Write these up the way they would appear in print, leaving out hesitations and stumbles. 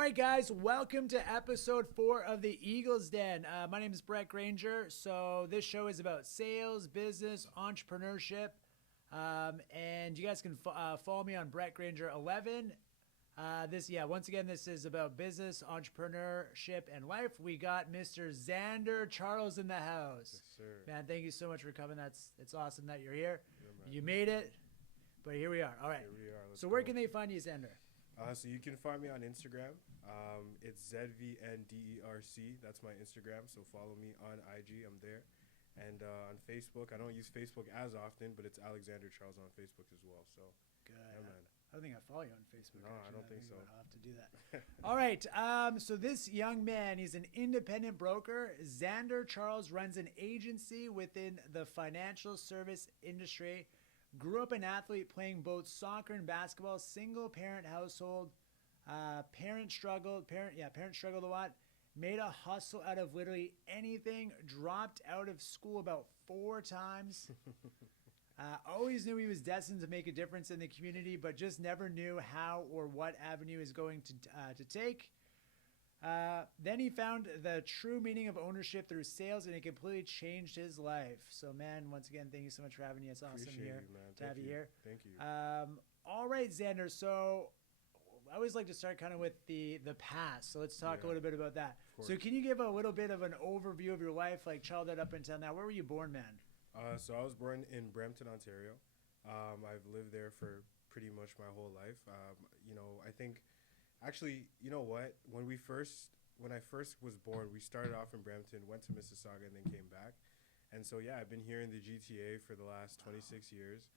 right, guys, welcome to episode 4 of the Eagles Den. My name is Brett Granger. So this show is about sales, business, entrepreneurship, and you guys can follow me on Brett Granger 11. Once again, this is about business, entrepreneurship, and life. We got Mr. Zander Charles in the house. Yes, sir. Man, thank you so much for coming. It's awesome that you're here. Yeah, You made it, but here we are. All right. Here we are. So where can they find you, Zander? So you can find me on Instagram. It's ZVNDERC. That's my Instagram. So follow me on IG. I'm there. And on Facebook, I don't use Facebook as often, but it's Alexander Charles on Facebook as well. So Good. yeah, man. I don't think I follow you on Facebook. No, actually. I don't think so. I'll have to do that. All right. So this young man, he's an independent broker. Zander Charles runs an agency within the financial service industry. Grew up an athlete playing both soccer and basketball. Single parent household. Parents struggled a lot. Made a hustle out of literally anything. Dropped out of school about 4 times. Always knew he was destined to make a difference in the community, but just never knew how or what avenue he was going to take. Then he found the true meaning of ownership through sales, and it completely changed his life. So, man, once again, thank you so much for having me. It's awesome Appreciate here you, man. to have you here. Thank you. All right, Zander. So I always like to start kind of with the past. So let's talk a little bit about that. So can you give a little bit of an overview of your life, like childhood up until now? Where were you born, man? So I was born in Brampton, Ontario. I've lived there for pretty much my whole life. I think, actually, you know what? When I first was born, we started off in Brampton, went to Mississauga, and then came back. And so, yeah, I've been here in the GTA for the last 26 years.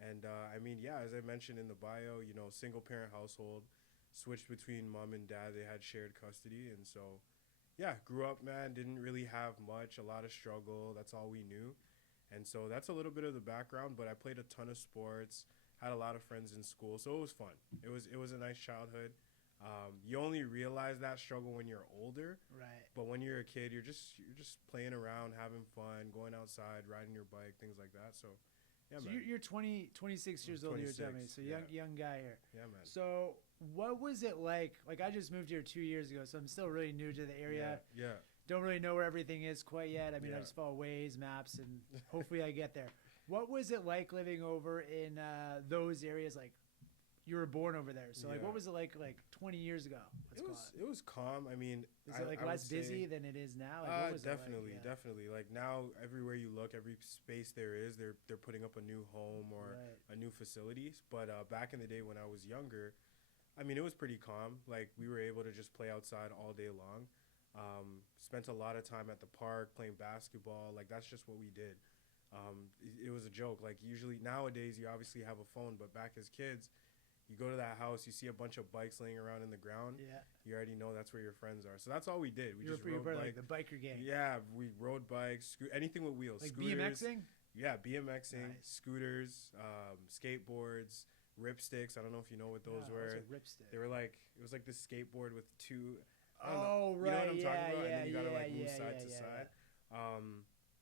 And, as I mentioned in the bio, single-parent household, switched between mom and dad. They had shared custody. And so, yeah, grew up, man, didn't really have much, a lot of struggle. That's all we knew. And so that's a little bit of the background, but I played a ton of sports, had a lot of friends in school. So it was fun. It was a nice childhood. You only realize that struggle when you're older. Right. But when you're a kid, you're just playing around, having fun, going outside, riding your bike, things like that. So, yeah, so man. you're 26 years old, you're telling me. So young guy here. Yeah, man. So what was it like? Like, I just moved here 2 years ago, so I'm still really new to the area. Yeah. Don't really know where everything is quite yet. I mean, Yeah. I just follow Waze, maps, and hopefully I get there. What was it like living over in those areas? Like, you were born over there. So, what was it like 20 years ago? It was calm. I mean, is it less busy than it is now? What was definitely, it like? definitely. Like now, everywhere you look, every space there is, they're putting up a new home or a new facility. But back in the day when I was younger, I mean, it was pretty calm. Like we were able to just play outside all day long. Spent a lot of time at the park playing basketball. Like that's just what we did. It was a joke. Like usually nowadays you obviously have a phone, but back as kids, you go to that house, you see a bunch of bikes laying around in the ground. Yeah. You already know that's where your friends are. So that's all we did. We just rode like the biker gang. Yeah, we rode bikes, anything with wheels. Like scooters, BMXing? Yeah, BMXing, Nice. Scooters, skateboards, ripsticks. I don't know if you know what those were. What's a ripstick? They were like, it was like this skateboard with two. Oh, right. You know what I'm talking about? Yeah, and then you gotta move yeah, side to yeah, side.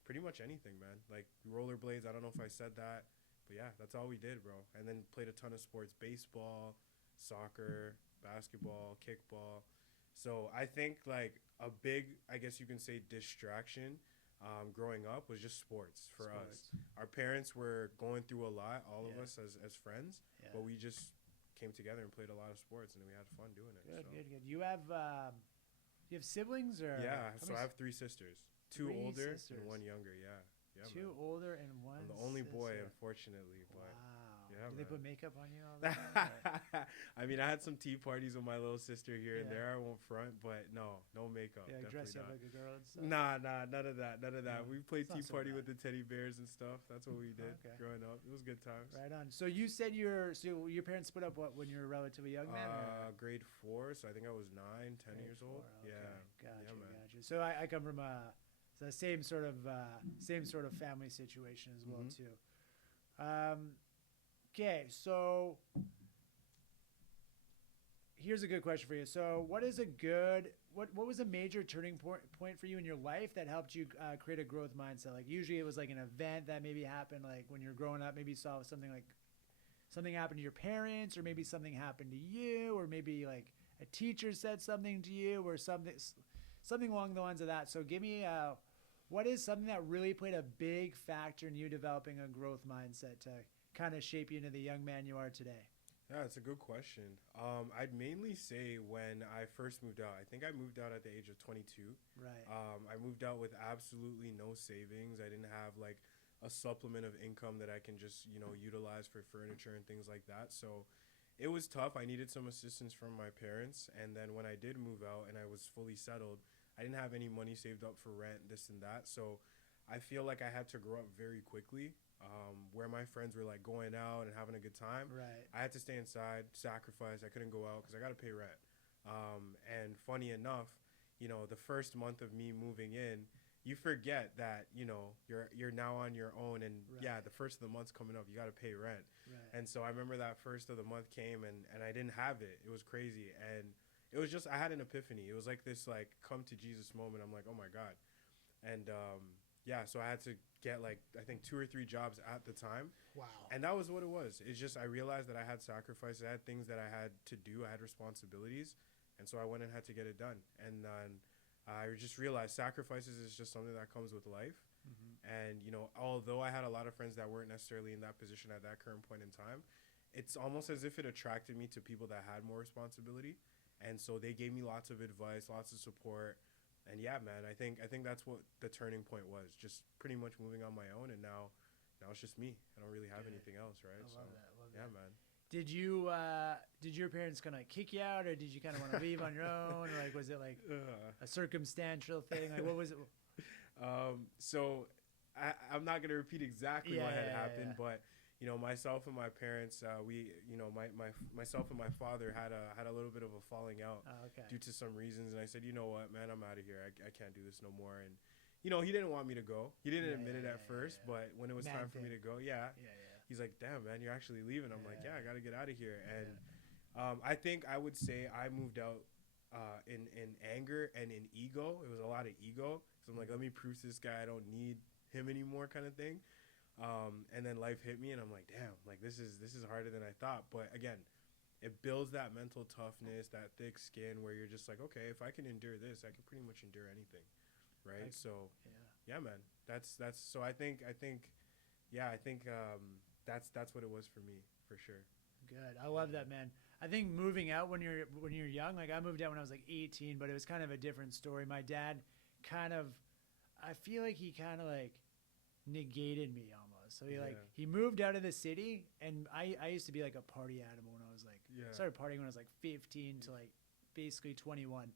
Pretty much anything, man. Like rollerblades. I don't know if I said that, but yeah, that's all we did, bro. And then played a ton of sports: baseball, soccer, basketball, kickball. So I think like a big, I guess you can say, distraction growing up was just sports for us. Our parents were going through a lot, all of us as friends, but we just came together and played a lot of sports, and we had fun doing it. Good. You have siblings or? Yeah, so I have 3 sisters. 2 older and 1 younger. Yeah, 2 older and 1. I'm the only boy, unfortunately. But wow. Yeah, do they put makeup on you all the time? I mean, I had some tea parties with my little sister here and there. I won't front, but no makeup. Yeah, dress you up like a girl and stuff. Nah, none of that. We played tea party with the teddy bears and stuff. That's what we did growing up. It was good times. Right on. So you said your parents split up when you were a relatively young man? Grade 4, so I think I was 10 years old. Okay. Yeah. Gotcha. So I come from the same sort of family situation as well too. Okay, so here's a good question for you. So what was a major turning point for you in your life that helped you create a growth mindset? Like usually it was like an event that maybe happened like when you're growing up, maybe you saw something happened to your parents, or maybe something happened to you, or maybe like a teacher said something to you or something along the lines of that. So give me what is something that really played a big factor in you developing a growth mindset to kind of shape you into the young man you are today? Yeah, it's a good question. I'd mainly say when I first moved out, I think I moved out at the age of 22. Right. I moved out with absolutely no savings. I didn't have like a supplement of income that I can just, utilize for furniture and things like that. So it was tough. I needed some assistance from my parents. And then when I did move out and I was fully settled, I didn't have any money saved up for rent, this and that. So I feel like I had to grow up very quickly. Where my friends were like going out and having a good time, Right. I had to stay inside, sacrifice. I couldn't go out because I got to pay rent. And funny enough, the first month of me moving in, you forget that you're now on your own, and Right. yeah, the first of the month's coming up, you got to pay rent. Right. And so I remember that first of the month came, and I didn't have it. It was crazy, and it was just I had an epiphany. It was like this like come to Jesus moment. I'm like, oh my God, and yeah, so I had to get like I think 2 or 3 jobs at the time. Wow. And that was what it was. It's just I realized that I had sacrifices, I had things that I had to do, I had responsibilities, and so I went and had to get it done. And then I just realized sacrifices is just something that comes with life. Mm-hmm. And although I had a lot of friends that weren't necessarily in that position at that current point in time, it's almost as if it attracted me to people that had more responsibility, and so they gave me lots of advice, lots of support. And yeah, man, I think that's what the turning point was. Just pretty much moving on my own, and now it's just me. I don't really have Good. anything else, right? I love that. Love yeah, that. man. Did your parents kind of kick you out, or did you kind of want to leave on your own? Or like, was it like a circumstantial thing? Like, what was it? So I'm not gonna repeat exactly what had happened, yeah. but myself and my parents, myself and my father had a little bit of a falling out Okay. due to some reasons, and I said, you know what, man, I'm out of here. I can't do this no more. And he didn't want me to go. He didn't admit it at first, but when it was time for me to go, he's like, damn, man, you're actually leaving. I'm like, yeah, I got to get out of here. And I think I would say I moved out in anger and in ego. It was a lot of ego. So I'm like, let me prove to this guy I don't need him anymore, kind of thing. And then life hit me, and I'm like, damn, like this is harder than I thought. But again, it builds that mental toughness, that thick skin, where you're just like, okay, if I can endure this, I can pretty much endure anything, right? So yeah, man, that's so I think that's what it was for me, for sure. Good. I love that, man. I think moving out when you're young, like I moved out when I was like 18, but it was kind of a different story. My dad I feel like he kind of like negated me almost. So he moved out of the city, and I used to be like a party animal when I was like started partying when I was like 15 to like basically 21.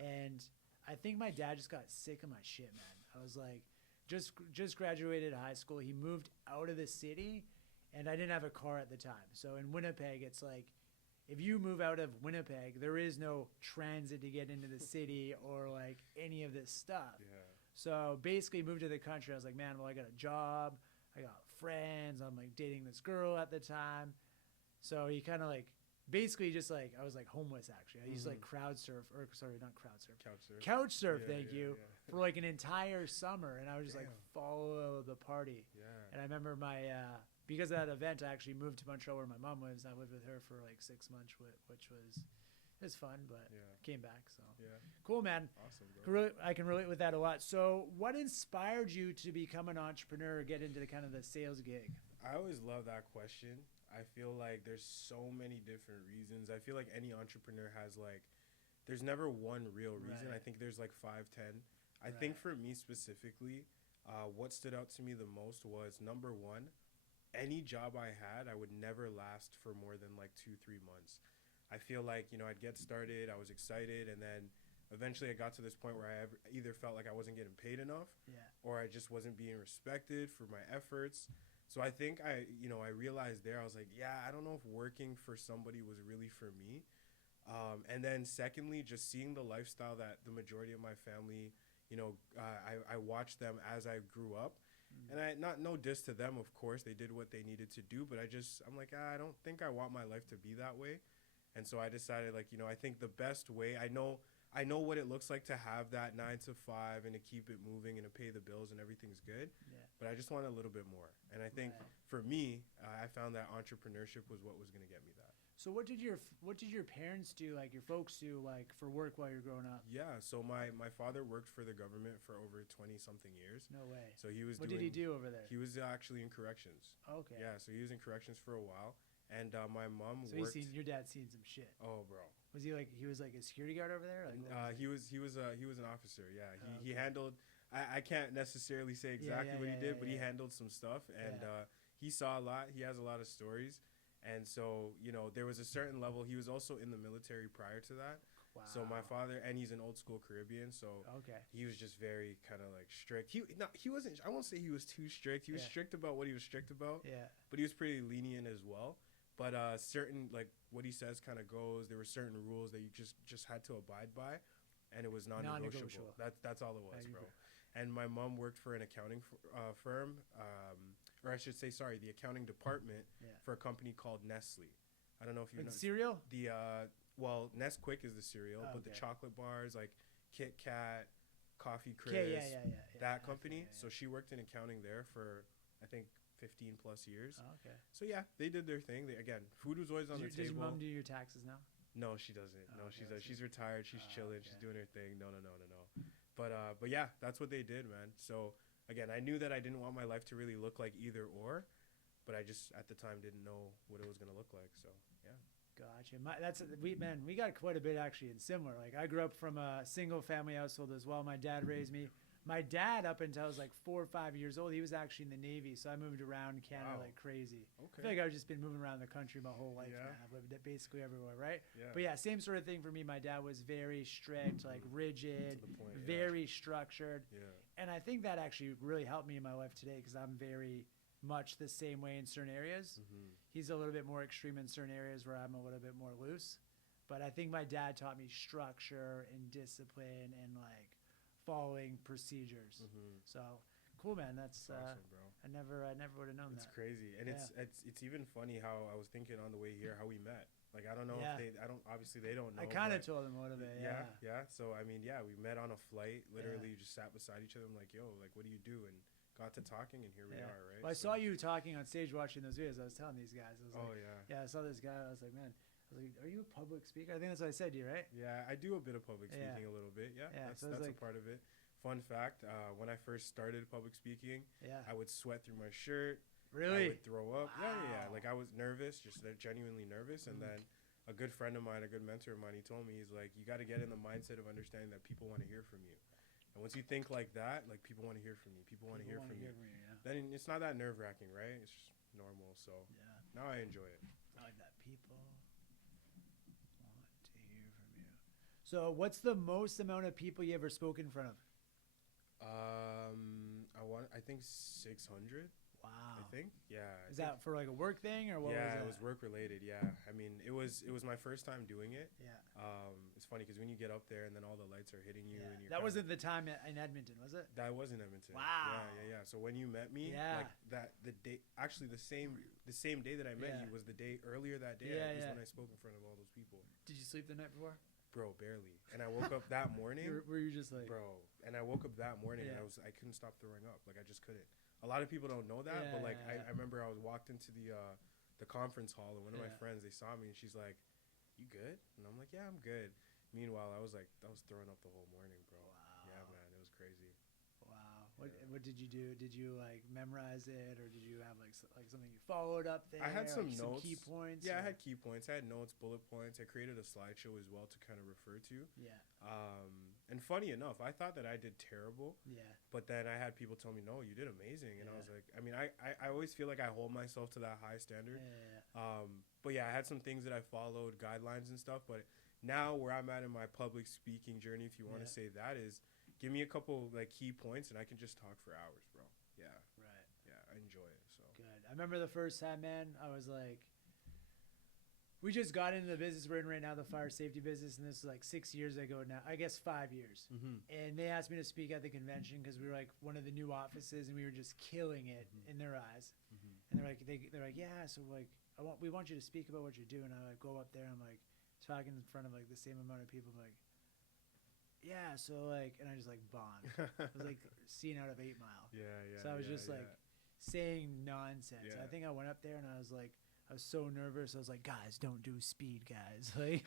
And I think my dad just got sick of my shit, man. I was like just graduated high school. He moved out of the city, and I didn't have a car at the time. So in Winnipeg, it's like if you move out of Winnipeg, there is no transit to get into the city or like any of this stuff. So basically moved to the country. I was like, man, well, I got a job. I got friends. I'm like dating this girl at the time. So he kind of like basically just like I was like homeless, actually. I used to like couch surf. Couch surf, thank you. For like an entire summer. And I was just like follow the party. And I remember because of that event, I actually moved to Montreal where my mom lives. And I lived with her for like 6 months, which was fun, but came back. So cool, man. Awesome, bro. I can relate with that a lot. So what inspired you to become an entrepreneur or get into the kind of the sales gig? I always love that question. I feel like there's so many different reasons. I feel like any entrepreneur has like, there's never one real reason. I think there's like 5, 10. I think for me specifically, what stood out to me the most was number one, any job I had, I would never last for more than like 2-3 months. I feel like, I'd get started, I was excited, and then eventually I got to this point where I either felt like I wasn't getting paid enough or I just wasn't being respected for my efforts. So I think I realized there, I was like, I don't know if working for somebody was really for me. And then secondly, just seeing the lifestyle that the majority of my family, I watched them as I grew up. And no diss to them, of course, they did what they needed to do, but I'm like, I don't think I want my life to be that way. And so I decided, like, I think the best way, I know what it looks like to have that 9 to 5 and to keep it moving and to pay the bills and everything's good. But I just want a little bit more. And I think for me, I found that entrepreneurship was what was going to get me that. So what did your parents do, like your folks do, like for work while you're growing up? Yeah, so my father worked for the government for over 20 something years. No way. So he was What did he do over there? he was actually in corrections. Okay. Yeah, so he was in corrections for a while, and my mom So worked. your dad's seen some shit. Oh, bro. Was he was like a security guard over there? Like, He was an officer. Yeah, he Okay. handled. I can't necessarily say exactly what he did, but he handled some stuff, and he saw a lot. He has a lot of stories, and so there was a certain level. He was also in the military prior to that. Wow. So my father, and he's an old school Caribbean, so Okay. he was just very kind of like strict. He wasn't. I won't say he was too strict. He was strict about what he was strict about. Yeah. But he was pretty lenient as well. But certain, like what he says kind of goes. There were certain rules that you just had to abide by, and it was non-negotiable. That's all it was, bro. And my mom worked for an accounting firm, or I should say, sorry, the accounting department for a company called Nestle. I don't know if you know cereal. Well, Nesquik is the cereal, but the chocolate bars like Kit Kat, Coffee Crisp, that company. So she worked in accounting there for I think 15 plus years. Oh, okay. So yeah, they did their thing. Food was always on the table. Does your mom do your taxes now? No, she doesn't. No, okay, she's retired. She's chilling. Okay. She's doing her thing. No. But yeah, that's what they did, man. So again, I knew that I didn't want my life to really look like either or, but I just at the time didn't know what it was gonna look like. So yeah. Gotcha. We got quite a bit actually in similar. Like I grew up from a single family household as well. My dad raised me. My dad, up until I was like 4 or 5 years old, he was actually in the Navy, so I moved around Canada like crazy. Okay. I feel like I've just been moving around the country my whole life. Yeah. Man. I've lived basically everywhere, right? Yeah. But yeah, same sort of thing for me. My dad was very strict, like rigid, To the point, very structured. Yeah. And I think that actually really helped me in my life today because I'm very much the same way in certain areas. Mm-hmm. He's a little bit more extreme in certain areas where I'm a little bit more loose. But I think my dad taught me structure and discipline and like following procedures. Mm-hmm. So cool, man. That's awesome, bro. I never would have known It's that. crazy, and it's even funny how I was thinking on the way here how we met. Like I don't know if obviously they don't know. I kind of told him what of it. Yeah. So I mean, we met on a flight. Literally, just sat beside each other. I'm like, yo, like what do you do? And got to talking, and here we are, right? Well, I saw you talking on stage watching those videos. I was telling these guys. I was like, I saw this guy. I was like, man. Are you a public speaker? I think that's what I said to you, right? Yeah, I do a bit of public speaking a little bit. Yeah, that's a part of it. Fun fact, when I first started public speaking, I would sweat through my shirt. Really? I would throw up. Wow. Yeah. Like I was nervous, just genuinely nervous. And then a good friend of mine, a good mentor of mine, he told me, he's like, you got to get in the mindset of understanding that people want to hear from you. And once you think like that, like people want to hear from you. People want to hear from you. Then it's not that nerve-wracking, right? It's just normal. So now I enjoy it. I like that. People want to hear from you. So what's the most amount of people you ever spoke in front of? I think 600. Wow. I think. Yeah. Is that for like a work thing or what? Yeah, it was work related. Yeah. I mean, it was my first time doing it. Yeah. It's funny because when you get up there and then all the lights are hitting you. And that wasn't the time in Edmonton, was it? That was in Edmonton. Wow. Yeah. So when you met me, like the day, actually the same day that I met you was the day earlier that day. Was when I spoke in front of all those people. Did you sleep the night before? Bro, barely. And I woke up that morning. Were you just like, bro? And I woke up that morning and I couldn't stop throwing up. Like I just couldn't. A lot of people don't know that, but like I remember I was walked into the conference hall and one of my friends, they saw me and she's like, "You good?" And I'm like, "Yeah, I'm good." Meanwhile, I was throwing up the whole morning, bro. Wow. Yeah, man, it was crazy. Wow. What did you do? Did you like memorize it, or did you have like something you followed up there? I had some like notes, some key points. Yeah, I had key points. I had notes, bullet points. I created a slideshow as well to kind of refer to. Yeah. And funny enough, I thought that I did terrible. Yeah. But then I had people tell me, "No, you did amazing," and I was like, I mean, I always feel like I hold myself to that high standard. Yeah. But yeah, I had some things that I followed, guidelines and stuff. But now where I'm at in my public speaking journey, if you want to say that, is give me a couple like key points and I can just talk for hours, bro. Yeah. Right. Yeah, I enjoy it. So good. I remember the first time, man, I was like, we just got into the business we're in right now, the fire safety business, and this was like 6 years ago now. I guess 5 years. Mm-hmm. And they asked me to speak at the convention because we were like one of the new offices, and we were just killing it in their eyes. Mm-hmm. And they're like, yeah, so like we want you to speak about what you're doing. I like go up there, and I'm like talking in front of like the same amount of people. I'm like, yeah, so like, and I just like bombed. It was like scene out of 8 Mile. Yeah. So I was just like saying nonsense. Yeah. I think I went up there and I was like, I was so nervous. I was like, guys, don't do speed, guys. Like,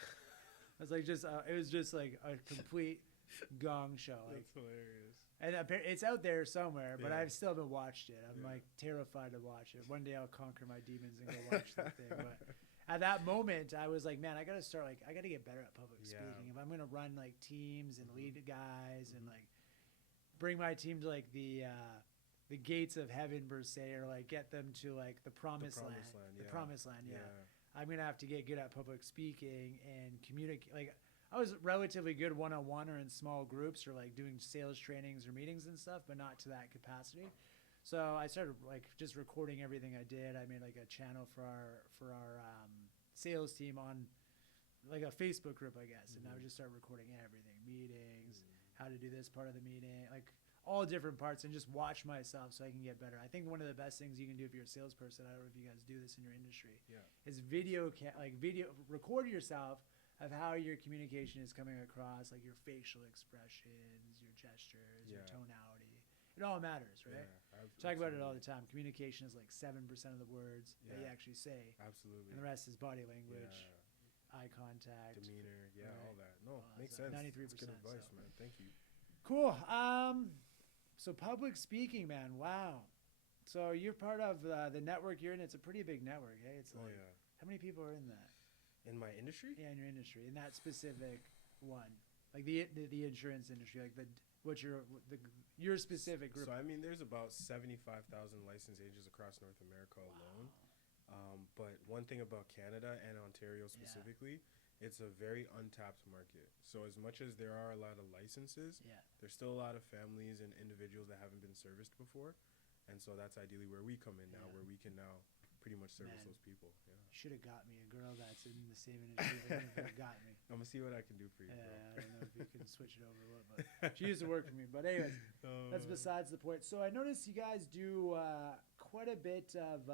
I was like, it was just like a complete gong show. Like, That's hilarious. and it's out there somewhere, but Yeah. I've still haven't watched it. I'm Yeah. like terrified to watch it. One day I'll conquer my demons and go watch the thing. But at that moment, I was like, man, I got to start, like, I got to get better at public Yeah. speaking. If I'm going to run like teams and Mhm. lead guys and like bring my team to like the gates of heaven per se, or like get them to like the promised land. The yeah. promised land, yeah. I'm going to have to get good at public speaking and communicate. Like, I was relatively good one-on-one or in small groups or like doing sales trainings or meetings and stuff, but not to that capacity. So I started like just recording everything I did. I made like a channel for our sales team on like a Facebook group, I guess. And I would just start recording everything, meetings, how to do this part of the meeting, like all different parts, and just watch myself so I can get better. I think one of the best things you can do if you're a salesperson, I don't know if you guys do this in your industry, is video record yourself of how your communication is coming across, like your facial expressions, your gestures, your tonality. It all matters, right? Talk about it all the time. Communication is like 7% of the words that you actually say. Absolutely. And the rest is body language, eye contact, demeanor, right. all that. No, makes sense. 93%. That's good advice, so. man. Thank you. Cool. So public speaking, man. Wow. So you're part of the network you're in. It's a pretty big network, hey? It's like, how many people are in that? In my industry? Yeah, in your industry, in that specific one, like the insurance industry, like your specific group. So I mean, there's about 75,000 licensed agents across North America alone. But one thing about Canada and Ontario specifically, it's a very untapped market. So as much as there are a lot of licenses, there's still a lot of families and individuals that haven't been serviced before. And so that's ideally where we come in now, where we can now pretty much service those people. Yeah. Should have got me a girl that's in the same industry. But never got me. I'm gonna see what I can do for you. Yeah, Bro. I don't know if you can switch it over, but she used to work for me. But anyways, that's besides the point. So I noticed you guys do quite a bit of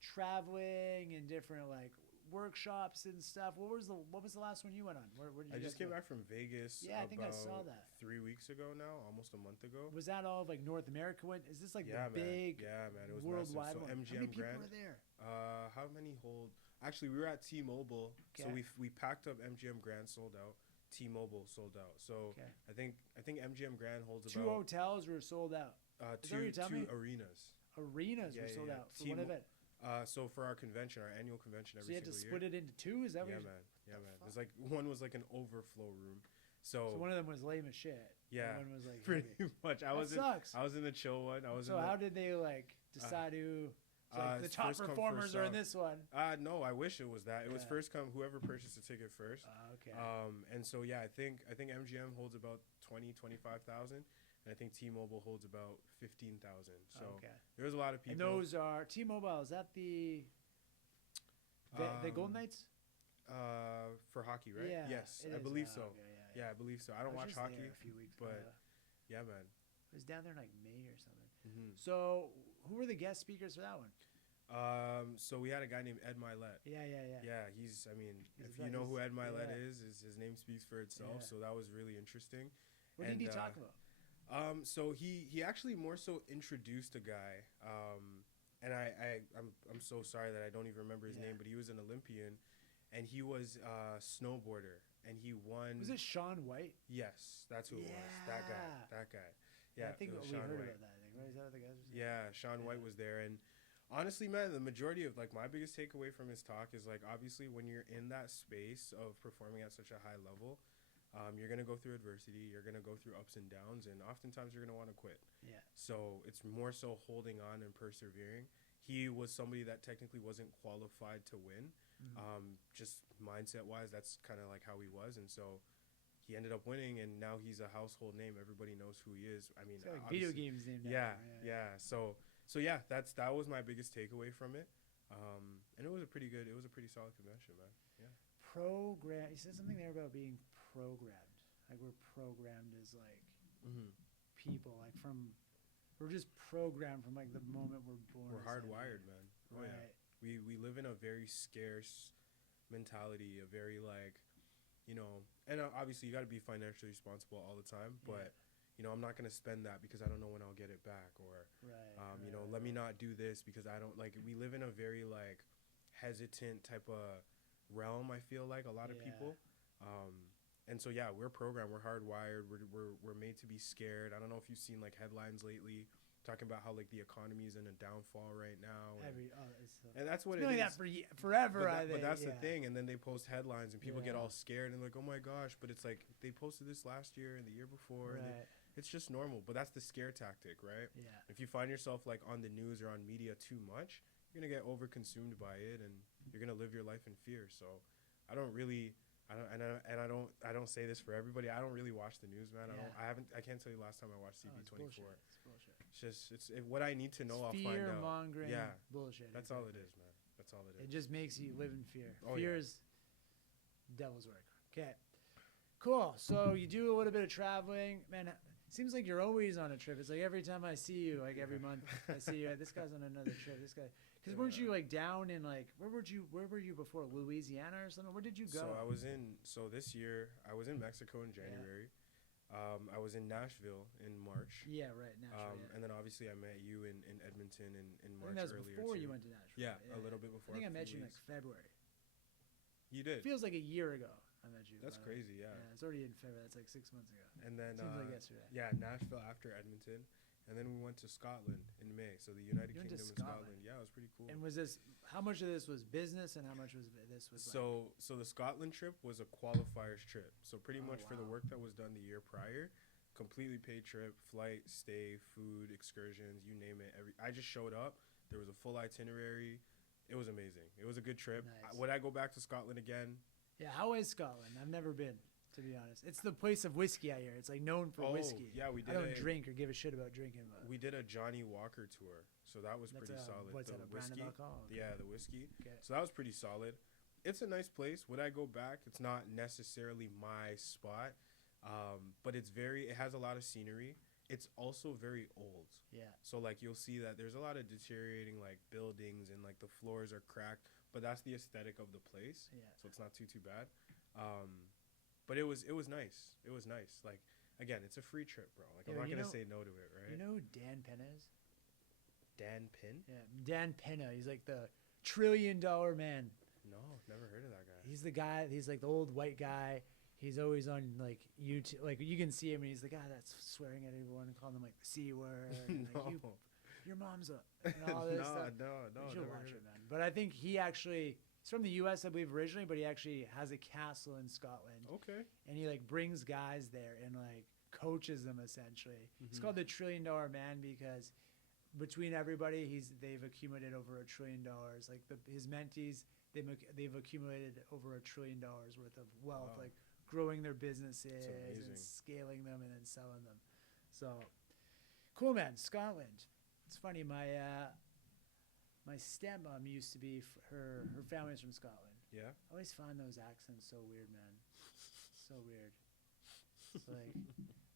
traveling and different like workshops and stuff. What was the last one you went on? Where did you I just came back from Vegas. Yeah, I think I saw that 3 weeks ago now, almost a month ago. Was that all of like North America? Is this like the man. big It was worldwide massive. So one? MGM How many people Grand. were there? How many hold? Actually, we were at T-Mobile, so we packed up MGM Grand, sold out. T-Mobile sold out. So I think MGM Grand holds two about hotels were sold out. two arenas. Arenas were sold out for one event. So for our convention, our annual convention every single year. So you had to split it into two? Is that what man. There's like one was like an overflow room. So one of them was lame as shit. Yeah. One was like pretty much. I was in the chill one. So how did they like decide who the top performers are in this one? No, I wish it was that. It was first come, whoever purchased the ticket first. Okay. And so I think MGM holds about 25,000. And I think T-Mobile holds about 15,000. So there was a lot of people. And those are T-Mobile. Is that the Golden Knights? For hockey, right? Yeah, yes, I believe so. Okay, Yeah, I believe so. I don't watch hockey a few weeks, but yeah, man. It was down there in like May or something. Mm-hmm. So who were the guest speakers for that one? So we had a guy named Ed Milet. Yeah. Yeah, he's if you know who Ed Milet is his name speaks for itself. So that was really interesting. What did he talk about? So he actually more so introduced a guy, and I'm so sorry that I don't even remember his name, but he was an Olympian, and he was a snowboarder, and he won. Was it Shaun White? Yes, that's who it was. That guy. Yeah, I think we Shaun heard White. about that. I think, right? Is that what the guys were saying? Yeah, Shaun White was there, and honestly, man, the majority of like my biggest takeaway from his talk is like obviously when you're in that space of performing at such a high level. You're going to go through adversity. You're going to go through ups and downs. And oftentimes you're going to want to quit. Yeah. So it's more so holding on and persevering. He was somebody that technically wasn't qualified to win. Mm-hmm. Just mindset-wise, that's kind of like how he was. And so he ended up winning, and now he's a household name. Everybody knows who he is. I mean, it's like video games named yeah. So that was my biggest takeaway from it. And it was a pretty solid convention, man. Yeah. You said something there about being programmed. Like we're programmed as like people. Like we're just programmed from like the moment we're born. We're hardwired, man. Right. Oh, yeah. We live in a very scarce mentality, a very like, and obviously you got to be financially responsible all the time, but I'm not going to spend that because I don't know when I'll get it back, or let me not do this because I don't, like, we live in a very like hesitant type of realm. I feel like a lot of people. And so yeah, we're programmed, we're hardwired, we're made to be scared. I don't know if you've seen like headlines lately talking about how like the economy is in a downfall right now, and that's what it's it been is. Like that for forever. But that's the thing, and then they post headlines and people get all scared and like, oh my gosh, but it's like they posted this last year and the year before, and it's just normal. But that's the scare tactic, right? If you find yourself like on the news or on media too much, you're gonna get overconsumed by it and you're gonna live your life in fear. So I don't say this for everybody. I don't really watch the news, man. I can't tell you last time I watched CB24. It's bullshit. It's what I need to know. I'll find out. Fear-mongering bullshit. That's all it is, man. That's all it is. It just makes you live in fear. Fear is devil's work. Okay, cool. So you do a little bit of traveling, man. Seems like you're always on a trip. It's like every time I see you, like every month I see you. This guy's on another trip. This guy. Because weren't you like down in like where were you before, Louisiana or something? Where did you go? So this year I was in Mexico in January. I was in Nashville in March. Yeah, right, Nashville. And then obviously I met you in Edmonton in March. I think that was earlier before too. you went to Nashville. Yeah, a little bit before. I think I met you in like February. You did. It feels like a year ago I met you. That's crazy, yeah. Yeah, it's already in February. That's like 6 months ago. And then seems like yesterday. Yeah, Nashville after Edmonton. And then we went to Scotland in May. So the United Kingdom and Scotland. Yeah, it was pretty cool. And was this, how much of this was business and how much was this was so the Scotland trip was a qualifiers trip. So pretty much for the work that was done the year prior, completely paid trip, flight, stay, food, excursions, you name it. I just showed up. There was a full itinerary. It was amazing. It was a good trip. Nice. Would I go back to Scotland again? Yeah, how is Scotland? I've never been. To be honest, it's the place of whiskey. I hear it's like known for whiskey. Yeah, we did. I don't drink or give a shit about drinking. But we did a Johnny Walker tour, so that was pretty solid. What's that? A brand of alcohol? Okay. Yeah, the whiskey. Okay. So that was pretty solid. It's a nice place. Would I go back? It's not necessarily my spot, but it has a lot of scenery. It's also very old. Yeah. So like you'll see that there's a lot of deteriorating like buildings and like the floors are cracked, but that's the aesthetic of the place. Yeah. So it's not too bad. But it was nice. It was nice. Like, again, it's a free trip, bro. Like, I'm not going to say no to it, right? You know who Dan Penna is? Dan Penn? Yeah, Dan Penna. He's like the $1 trillion man. No, never heard of that guy. He's the guy. He's like the old white guy. He's always on, like, YouTube. Like, you can see him, and he's the guy that's swearing at everyone and calling them, like, the C word. And, like, your mom's a... And all this stuff. No. You should watch it, man. But I think he actually... He's from the U.S., I believe, originally, but he actually has a castle in Scotland. Okay. And he, like, brings guys there and, like, coaches them, essentially. Mm-hmm. It's called the $1 trillion man because between everybody, they've accumulated over $1 trillion. Like, his mentees, they've accumulated over $1 trillion worth of wealth, like, growing their businesses and scaling them and then selling them. So, cool, man. Scotland. It's funny, my stepmom used to be, her family's from Scotland. Yeah? I always find those accents so weird, man. So weird. It's like,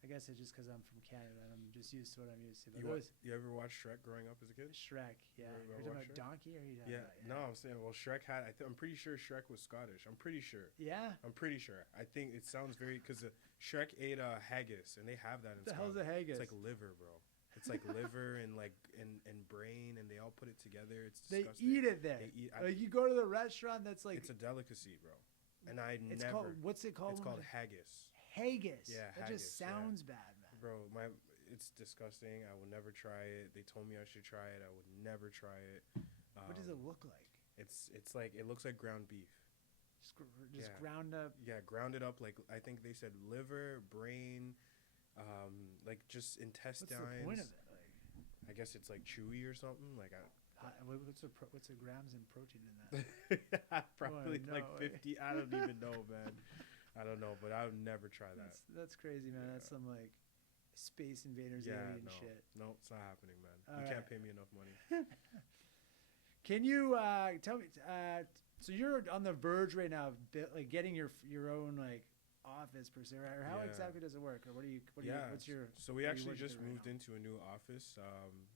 I guess it's just because I'm from Canada and I'm just used to what I'm used to. But you ever watch Shrek growing up as a kid? Shrek, yeah. You're talking about Donkey? Or are you talking about, No, I'm saying, well, Shrek had, I'm pretty sure Shrek was Scottish. I'm pretty sure. Yeah? I'm pretty sure. I think it sounds very, because Shrek ate haggis, and they have that in Scotland. What the hell's a haggis? It's like liver, bro. It's like liver and like and brain, and they all put it together. It's disgusting. They eat it there. Like you go to the restaurant, that's like it's a delicacy, bro. And what's it called? It's called haggis. Haggis. Yeah, that haggis, just sounds bad, man. Bro, it's disgusting. I will never try it. They told me I should try it. I would never try it. What does it look like? It's like it looks like ground beef. Just ground up. Yeah, ground it up. Like I think they said liver, brain. Like just intestines. What's the point of it? Like, I guess it's like chewy or something. Like what's the grams in protein in that? Probably like 50. I don't even know, man. I don't know, but I would never try that. That's crazy, man. Yeah. That's some like Space Invaders alien shit. No, it's not happening, man. You can't pay me enough money. Can you tell me? So you're on the verge right now of like getting your own like office per se, right? Or how exactly does it work? Or what's your so we actually just moved into a new office,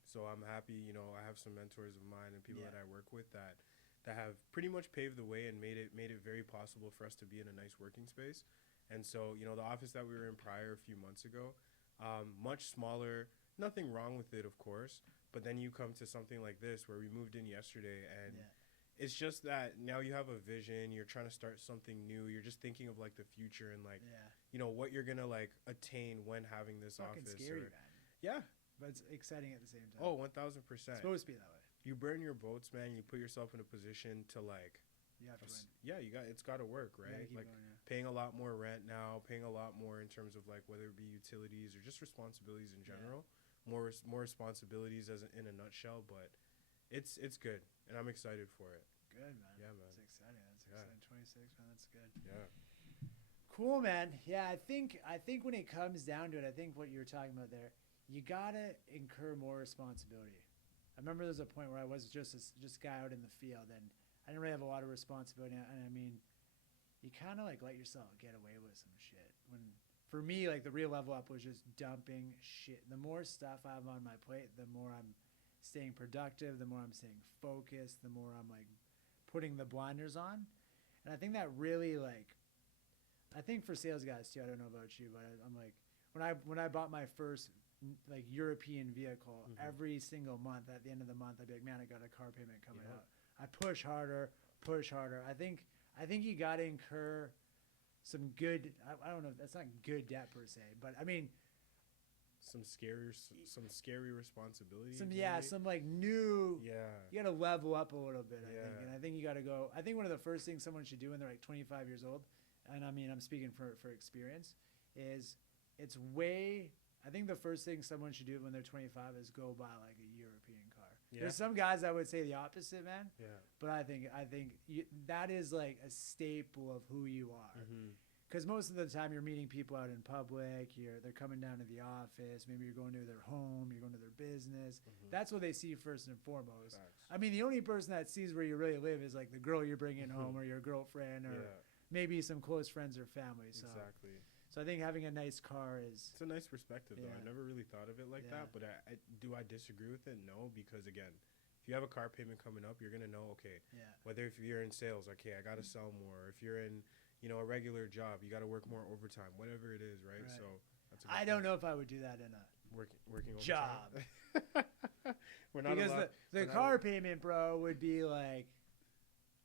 so I'm happy, I have some mentors of mine and people that I work with that have pretty much paved the way and made it very possible for us to be in a nice working space. And so the office that we were in prior a few months ago, much smaller, nothing wrong with it, of course, but then you come to something like this where we moved in yesterday and it's just that now you have a vision. You're trying to start something new. You're just thinking of like the future and like, you know, what you're gonna like attain when having this Fucking office. scary, man. Yeah, But it's exciting at the same time. oh, 1000%. It's supposed to be that way. You burn your boats, man. You put yourself in a position to like, You have to win. yeah, it's got to work, You right? gotta keep Like going, yeah. paying a lot more rent now, paying a lot more in terms of like whether it be utilities or just responsibilities in general. More responsibilities as in a nutshell, but it's good, and I'm excited for it. Good, man. Yeah, man. It's exciting. That's exciting. 26, man. That's good. Yeah. Cool, man. Yeah, I think when it comes down to it, I think what you were talking about there, you gotta incur more responsibility. I remember there was a point where I was just a guy out in the field, and I didn't really have a lot of responsibility. And I mean, you kind of like let yourself get away with some shit. When for me, like the real level up was just dumping shit. The more stuff I have on my plate, the more I'm staying productive, the more I'm staying focused, the more I'm like putting the blinders on. And I think that really like, I think for sales guys too, I don't know about you, but I'm like, when I bought my first like European vehicle, every single month at the end of the month, I'd be like, man, I got a car payment coming out. I push harder. I think you got to incur some good, I don't know, that's not good debt per se, but I mean, some scary responsibilities. Some like new, Yeah. you got to level up a little bit, I think. And I think you got to go, I think one of the first things someone should do when they're like 25 years old, and I mean, I'm speaking for experience, is I think the first thing someone should do when they're 25 is go buy like a European car. Yeah. There's some guys that would say the opposite, man. Yeah. But I think that is like a staple of who you are. Because most of the time you're meeting people out in public, they're coming down to the office, maybe you're going to their home, you're going to their business. That's what they see first and foremost. Facts. I mean, the only person that sees where you really live is like the girl you're bringing home or your girlfriend or maybe some close friends or family. So. Exactly. So I think having a nice car is... It's a nice perspective, though. I never really thought of it like that, but do I disagree with it? No, because, again, if you have a car payment coming up, you're going to know, okay, whether if you're in sales, okay, I got to sell more. If you're in, you know, a regular job, you got to work more overtime, whatever it is, right? So that's a good I don't know if I would do that in a working job. We're not because allowed, the car payment, bro, would be like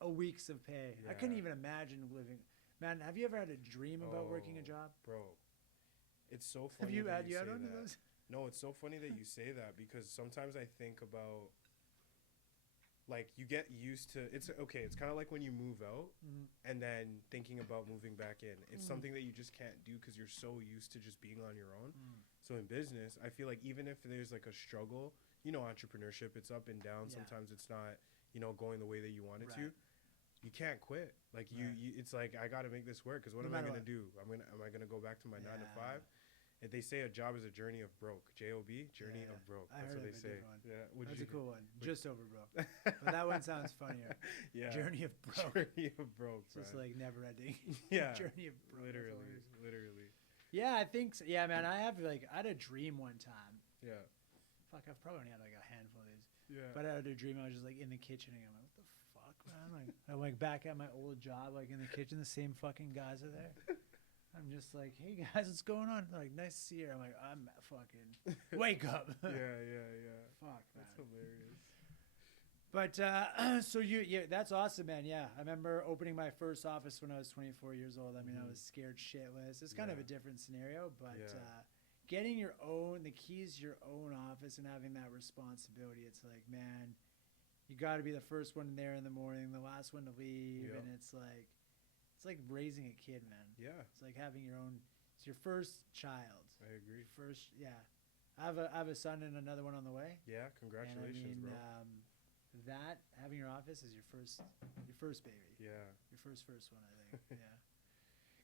a week's of pay. Yeah. I couldn't even imagine living... Man, have you ever had a dream about working a job? Bro, it's so funny. Have you had say one of that. those? No, it's so funny that you say that because sometimes I think about, like, you get used to, it's okay, it's kind of like when you move out and then thinking about moving back in. It's something that you just can't do because you're so used to just being on your own. So in business, I feel like even if there's like a struggle, you know, entrepreneurship, it's up and down. Sometimes it's not, you know, going the way that you want it to. You can't quit. Like you, it's like I got to make this work because what am I gonna do? Am I gonna go back to my 9 to 5? And they say a job is a journey of broke. J-O-B, journey of broke. That's what they say. Yeah, that's a cool one. Just over broke. But that one sounds funnier. Journey of broke. Journey of broke. Just like never ending. Journey of broke. Literally. Yeah, I think so. Yeah, man. I had a dream one time. Yeah. Fuck, I've probably only had like a handful of these. Yeah. But I had a dream. I was just like in the kitchen and I'm like, what the fuck, man? Like I'm like back at my old job, like in the kitchen. The same fucking guys are there. I'm just like, hey guys, what's going on? They're like, nice to see you. I'm like, I'm fucking wake up. yeah. Fuck, man. That's hilarious. But so that's awesome, man. Yeah, I remember opening my first office when I was 24 years old. I mean, I was scared shitless. It's kind of a different scenario, but getting the keys to your own office and having that responsibility, it's like, man, you got to be the first one there in the morning, the last one to leave, and it's like raising a kid, man. Yeah, it's like having your own. It's your first child. I agree. I have a son and another one on the way. Yeah, congratulations, bro. That having your office is your first baby. Yeah, your first one, I think. Yeah,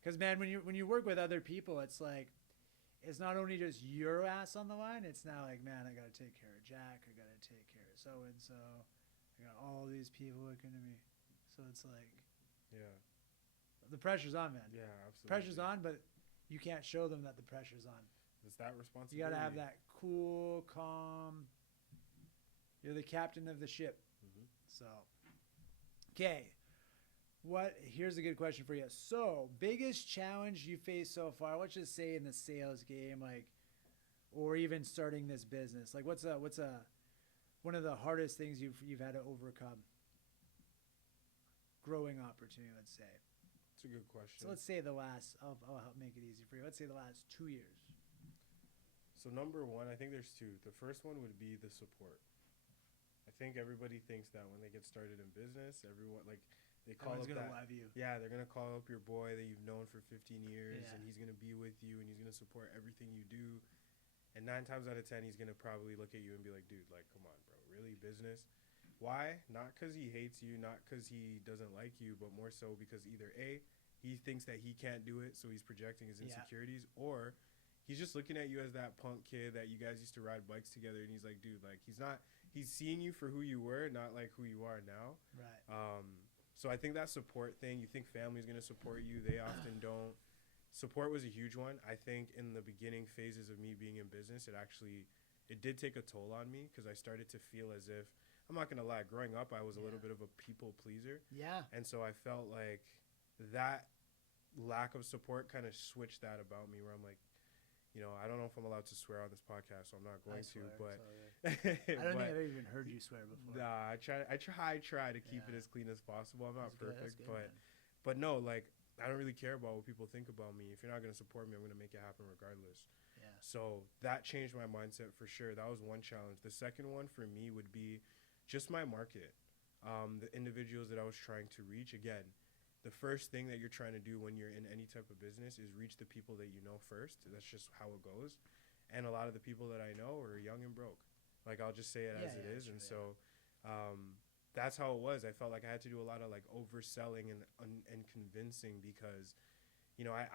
because man, when you work with other people, it's like it's not only just your ass on the line. It's now like, man, I got to take care of Jack. I got to take care of so and so. I got all these people looking at me. So it's like, the pressure's on, man. Yeah, absolutely. Pressure's on, but you can't show them that the pressure's on. It's that responsibility. You got to have that cool, calm. You're the captain of the ship. So, okay. Here's a good question for you. So, biggest challenge you faced so far, let's just say in the sales game, like, or even starting this business. Like, what's one of the hardest things you've had to overcome? growing opportunity, let's say? It's a good question. So let's say the last, I'll help make it easy for you. Let's say the last 2 years. So number one, I think there's two. The first one would be the support. I think everybody thinks that when they get started in business, everyone like they call Everyone's up gonna that. love you. Yeah, they're gonna call up your boy that you've known for 15 years, Yeah. and he's gonna be with you, and he's gonna support everything you do. And 9 times out of 10, he's gonna probably look at you and be like, "Dude, like, come on, bro, really business?" Why? Not because he hates you, not because he doesn't like you, but more so because either A, he thinks that he can't do it, so he's projecting his insecurities, or he's just looking at you as that punk kid that you guys used to ride bikes together, and he's like, dude, like he's seeing you for who you were, not like who you are now. Right. So I think that support thing, you think family's gonna support you, they often don't. Support was a huge one. I think in the beginning phases of me being in business, it did take a toll on me because I started to feel as if, I'm not gonna lie, growing up I was a little bit of a people pleaser. Yeah. And so I felt like that lack of support kind of switched that about me, where I'm like, I don't know if I'm allowed to swear on this podcast, so I'm not going to. But I don't think I've even heard you swear before. Nah, I try to keep it as clean as possible. I'm not perfect, but no, like I don't really care about what people think about me. If you're not gonna support me, I'm gonna make it happen regardless. Yeah. So that changed my mindset for sure. That was one challenge. The second one for me would be just my market, the individuals that I was trying to reach. Again, the first thing that you're trying to do when you're in any type of business is reach the people that you know first. That's just how it goes. And a lot of the people that I know are young and broke. Like, I'll just say it as it is. True, and so that's how it was. I felt like I had to do a lot of like overselling and convincing because,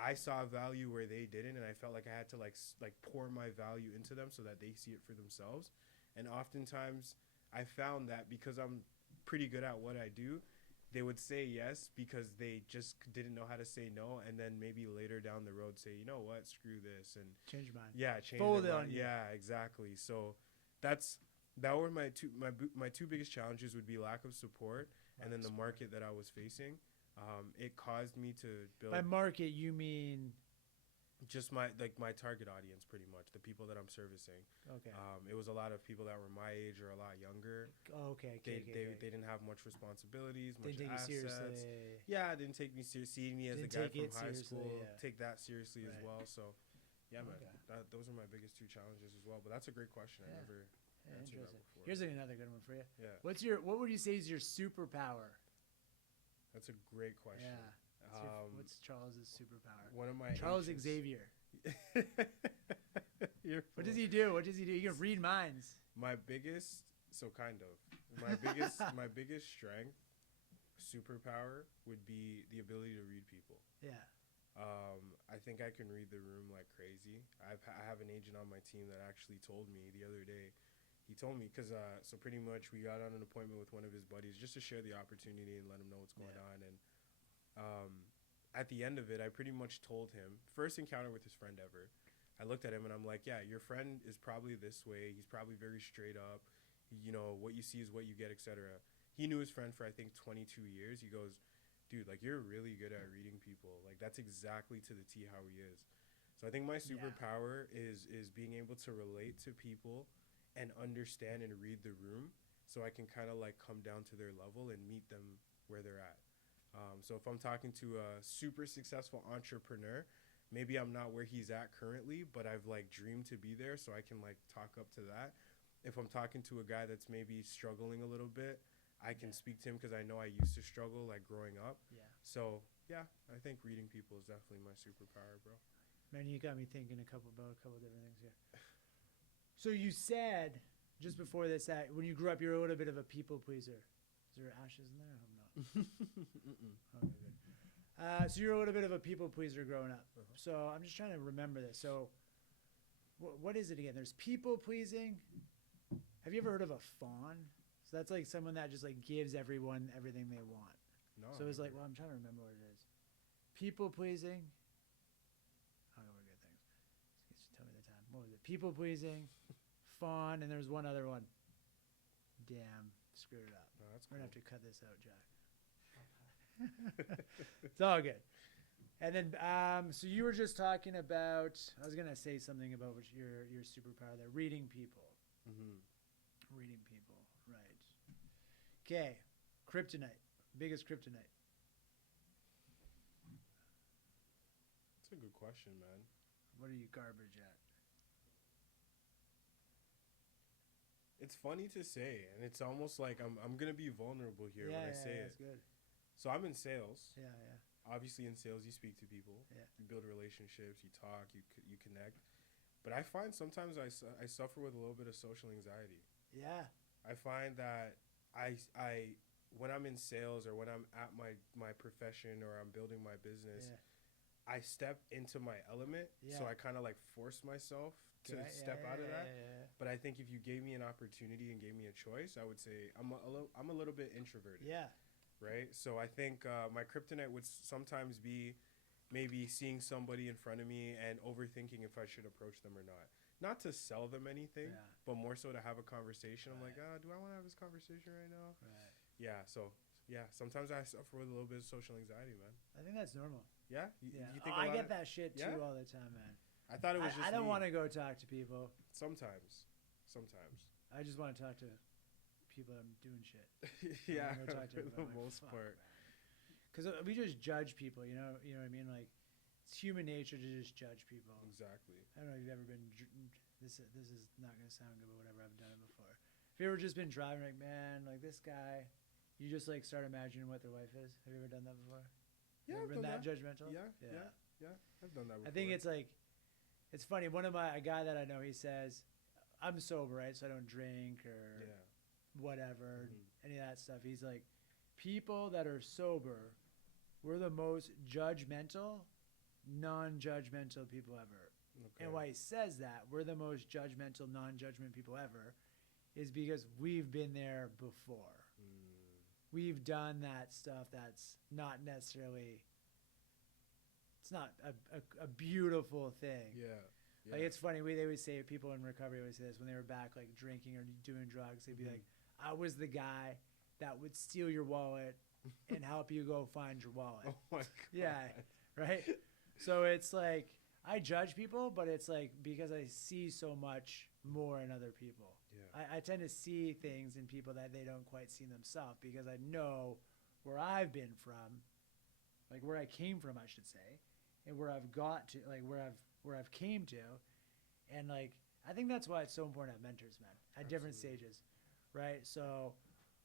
I saw value where they didn't. And I felt like I had to like pour my value into them so that they see it for themselves. And oftentimes I found that because I'm pretty good at what I do, they would say yes because they just didn't know how to say no, and then maybe later down the road say, you know what, screw this, and change mine. Yeah, change Fold it on you. Yeah, exactly. So that were my two biggest challenges would be lack of support and then the market that I was facing. It caused me to build. By market, you mean just my target audience, pretty much the people that I'm servicing. Okay. It was a lot of people that were my age or a lot younger. Okay. They didn't have much responsibilities, much didn't assets. Take you seriously. Yeah, didn't take me seriously. Seeing me as a guy from high school, take that seriously as well. So, yeah, man, those are my biggest two challenges as well. But that's a great question. I never answered that before. Here's another good one for you. Yeah. What would you say is your superpower? That's a great question. Yeah. What's Charles's superpower? One of my Charles Xavier. What does he do? He can read minds. My biggest strength, superpower would be the ability to read people. Yeah. I think I can read the room like crazy. I have an agent on my team that actually told me the other day. He told me because so pretty much we got on an appointment with one of his buddies just to share the opportunity and let him know what's going on. And at the end of it, I pretty much told him, first encounter with his friend ever, I looked at him and I'm like, yeah, your friend is probably this way. He's probably very straight up. What you see is what you get, etc. He knew his friend for, I think, 22 years. He goes, dude, like, you're really good at reading people. Like, that's exactly to the T how he is. So I think my superpower is being able to relate to people and understand and read the room so I can kind of like come down to their level and meet them where they're at. So if I'm talking to a super successful entrepreneur, maybe I'm not where he's at currently, but I've like dreamed to be there so I can like talk up to that. If I'm talking to a guy that's maybe struggling a little bit, I can speak to him because I know I used to struggle like growing up. Yeah. So yeah, I think reading people is definitely my superpower, bro. Man, you got me thinking about a couple different things here. So you said just before this that when you grew up, you were a little bit of a people pleaser. Is there ashes in there? I hope not. Okay, good. So you're a little bit of a people pleaser growing up. So I'm just trying to remember this. So what is it again? There's people pleasing. Have you ever heard of a fawn? So that's like someone that just like gives everyone everything they want. No. So it's like, well, I'm trying to remember what it is. People pleasing. Oh, we're good. Thanks. Just tell me the time. What was it? People pleasing, fawn, and there's one other one. Damn, screwed it up. No, that's We're cool. gonna have to cut this out, Jack. It's all good. And then, so you were just talking about. I was gonna say something about your superpower there, reading people. Mm-hmm. Reading people, right? Okay, kryptonite. Biggest kryptonite. That's a good question, man. What are you garbage at? It's funny to say, and it's almost like I'm gonna be vulnerable here when I say it. That's good. So I'm in sales. Yeah, yeah. Obviously, in sales, you speak to people. Yeah. You build relationships. You talk. You connect. But I find sometimes I suffer with a little bit of social anxiety. Yeah. I find that I when I'm in sales or when I'm at my profession or I'm building my business, I step into my element. Yeah. So I kind of like force myself to step out of that. Yeah. But I think if you gave me an opportunity and gave me a choice, I would say I'm a little bit introverted. Yeah. Right. So I think my kryptonite would sometimes be maybe seeing somebody in front of me and overthinking if I should approach them or not. Not to sell them anything, but more so to have a conversation. I'm like, do I want to have this conversation right now? Right. Yeah. So yeah, sometimes I suffer with a little bit of social anxiety, man. I think that's normal. Yeah. You think I get that shit too all the time, man. I thought it was just I don't want to go talk to people. Sometimes. I just want to talk to people that I'm doing shit. Yeah, talk to for the most part. Because we just judge people, you know what I mean? Like, it's human nature to just judge people. Exactly. I don't know if you've ever been. This is not gonna sound good, but whatever. I've done it before. If you ever just been driving, like, man, like this guy, you just like start imagining what their wife is. Have you ever done that before? Yeah, I've been that judgmental. Yeah. I've done that before. I think it's like, it's funny. A guy that I know, he says, I'm sober, right? So I don't drink or whatever, any of that stuff. He's like, people that are sober, we're the most judgmental, non-judgmental people ever. Okay. And why he says that, we're the most judgmental, non-judgment people ever, is because we've been there before. We've done that stuff that's not necessarily, it's not a beautiful thing. Yeah. Like, it's funny, they would say, people in recovery always say this, when they were back, like, drinking or doing drugs, they'd be like, I was the guy that would steal your wallet and help you go find your wallet. Oh my God. Yeah, right? So it's like, I judge people, but it's like, because I see so much more in other people. Yeah. I tend to see things in people that they don't quite see themselves, because I know where I've been from, like where I came from, I should say, and where I've got to, like where I've came to. And like, I think that's why it's so important to have mentors, man, at different stages, right? So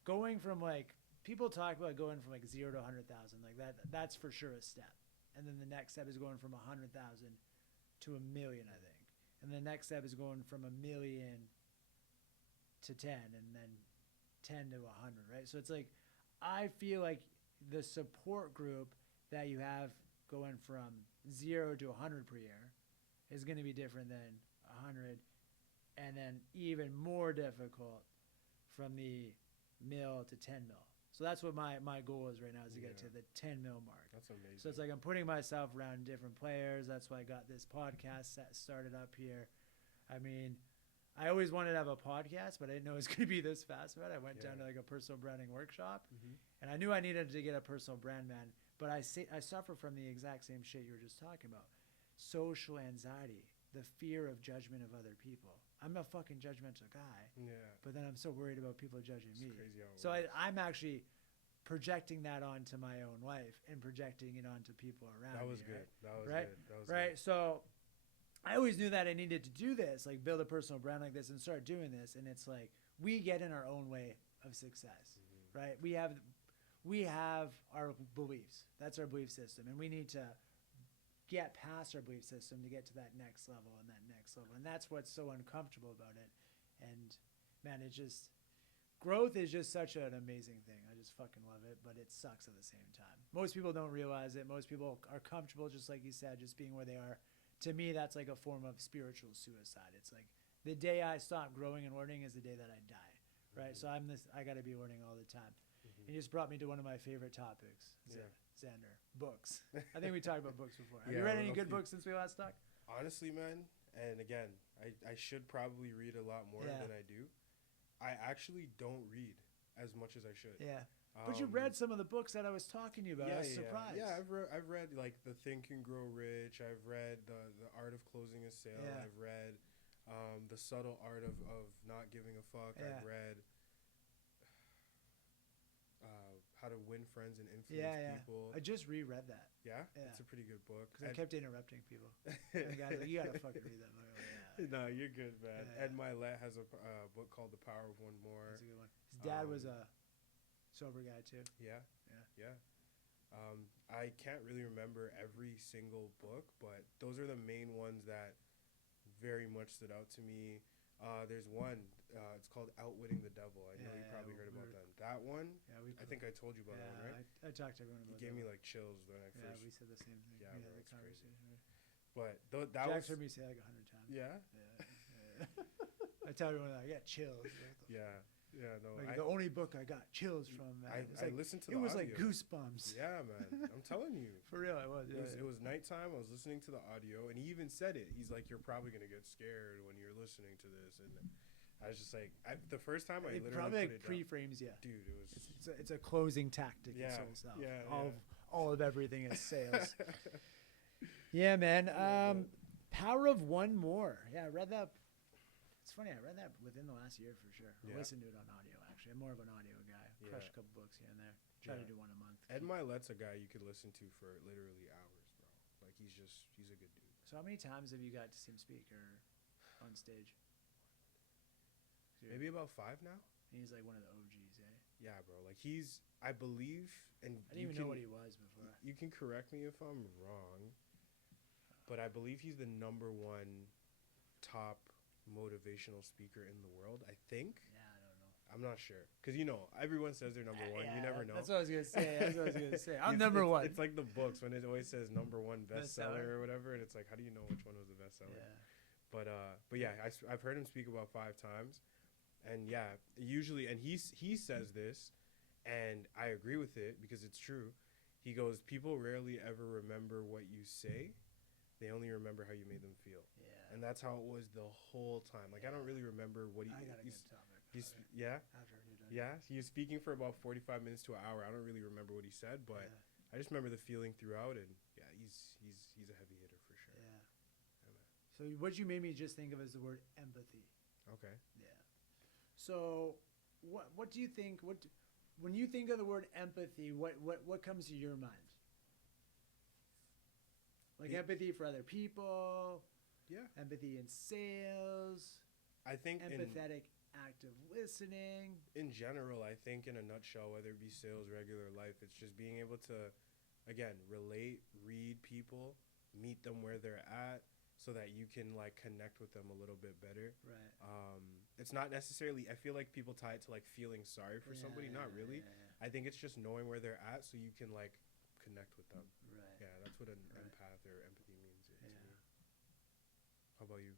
going from like, people talk about going from like 0 to 100,000, like that's for sure a step. And then the next step is going from 100,000 to 1 million, I think. And the next step is going from 1 million to 10, and then 10 to 100, right? So it's like, I feel like the support group that you have going from 0 to 100 per year is going to be different than 100, and then even more difficult from the mil to 10 mil. So that's what my goal is right now, is to get to the 10 mil mark. That's amazing. So it's like, I'm putting myself around different players. That's why I got this podcast started up here. I mean, I always wanted to have a podcast, but I didn't know it was going to be this fast. But I went down to like a personal branding workshop, and I knew I needed to get a personal brand, man. But I suffer from the exact same shit you were just talking about. Social anxiety, the fear of judgment of other people. I'm a fucking judgmental guy. Yeah. But then I'm so worried about people judging me. Crazy how it works. I'm actually projecting that onto my own life and projecting it onto people around me. That was good. That was good. That was good. So I always knew that I needed to do this, like build a personal brand like this and start doing this. And it's like, we get in our own way of success, right? We have our beliefs. That's our belief system. And we need to get past our belief system to get to that next level and that next level. And that's what's so uncomfortable about it. And man, growth is just such an amazing thing. I just fucking love it, but it sucks at the same time. Most people don't realize it. Most people are comfortable, just like you said, just being where they are. To me, that's like a form of spiritual suicide. It's like, the day I stop growing and learning is the day that I die, right? So I got to be learning all the time. You just brought me to one of my favorite topics, Zander, books. I think we talked about books before. Have you read any good books since we last talked? Honestly, man, and again, I should probably read a lot more than I do. I actually don't read as much as I should. Yeah. But you read some of the books that I was talking to you about. I was surprised. Yeah, I've read like The Think and Grow Rich. I've read the Art of Closing a Sale. Yeah. I've read The Subtle Art of Not Giving a Fuck. Yeah. I've read How to Win Friends and Influence People. I just reread that. Yeah? Yeah. It's a pretty good book. Because I kept interrupting people. And the guy's like, you got to fucking read that book. Like, No, you're good, man. Yeah. Ed Milet has a book called The Power of One More. That's a good one. His dad was a sober guy, too. Yeah. I can't really remember every single book, but those are the main ones that very much stood out to me. There's one, it's called Outwitting the Devil. I know you probably heard about that. That one, I think I told you about that one, right? I talked to everyone about that. You gave me like chills when I first. Yeah, we said the same thing. Yeah, we bro, had the it's crazy. conversation. But that Jack's was. heard me say like 100 times. Yeah? I tell everyone that I get chills. Yeah, no. Like the only book I got chills from, man. I listened to the audio. It was audio. like goosebumps. Yeah, man. I'm telling you. For real, it was. It was nighttime. I was listening to the audio, and he even said it. He's like, "You're probably gonna get scared when you're listening to this." And I was just like, the first time I literally probably put like it pre-frames, down. Dude, it was. It's a closing tactic in sales now. All of everything is sales. Yeah, man. Power of One More. Yeah, I read that. It's funny. I read that within the last year for sure. I listened to it on audio, actually. I'm more of an audio guy. Crush a couple books here and there. Try to do one a month. Ed Milet's a guy you could listen to for literally hours, bro. Like, he's a good dude. So how many times have you got to see him speak or on stage? Maybe about 5 now. And he's like one of the OGs, eh? Yeah, bro. Like, I believe, and I didn't even know what he was before. You can correct me if I'm wrong, but I believe he's the #1 top motivational speaker in the world, I think. Yeah, I don't know. I'm not sure. Because, everyone says they're #1. You never know. That's what I was going to say. I'm #1. It's like the books when it always says #1 bestseller or whatever, and it's like, how do you know which one was the bestseller? Yeah. But yeah, I've heard him speak about 5 times. And yeah, usually, and he says this, and I agree with it because it's true. He goes, people rarely ever remember what you say. They only remember how you made them feel. Yeah. And that's how it was the whole time. Like, I don't really remember what I got a good topic. Yeah? After you're done. Yeah? He was speaking for about 45 minutes to an hour. I don't really remember what he said, but I just remember the feeling throughout, and yeah, he's a heavy hitter for sure. Yeah. So what you made me just think of is the word empathy. Okay. Yeah. So what do you think, when you think of the word empathy, what comes to your mind? Like empathy for other people. Yeah. Empathy in sales. I think empathetic, active listening. In general, I think in a nutshell, whether it be sales, regular life, it's just being able to, again, relate, read people, meet them where they're at, so that you can like connect with them a little bit better. Right. It's not necessarily, I feel like people tie it to like feeling sorry for somebody. Not really. I think it's just knowing where they're at so you can like connect with them. Right. Yeah, that's what an empath or empathy means to me. How about you?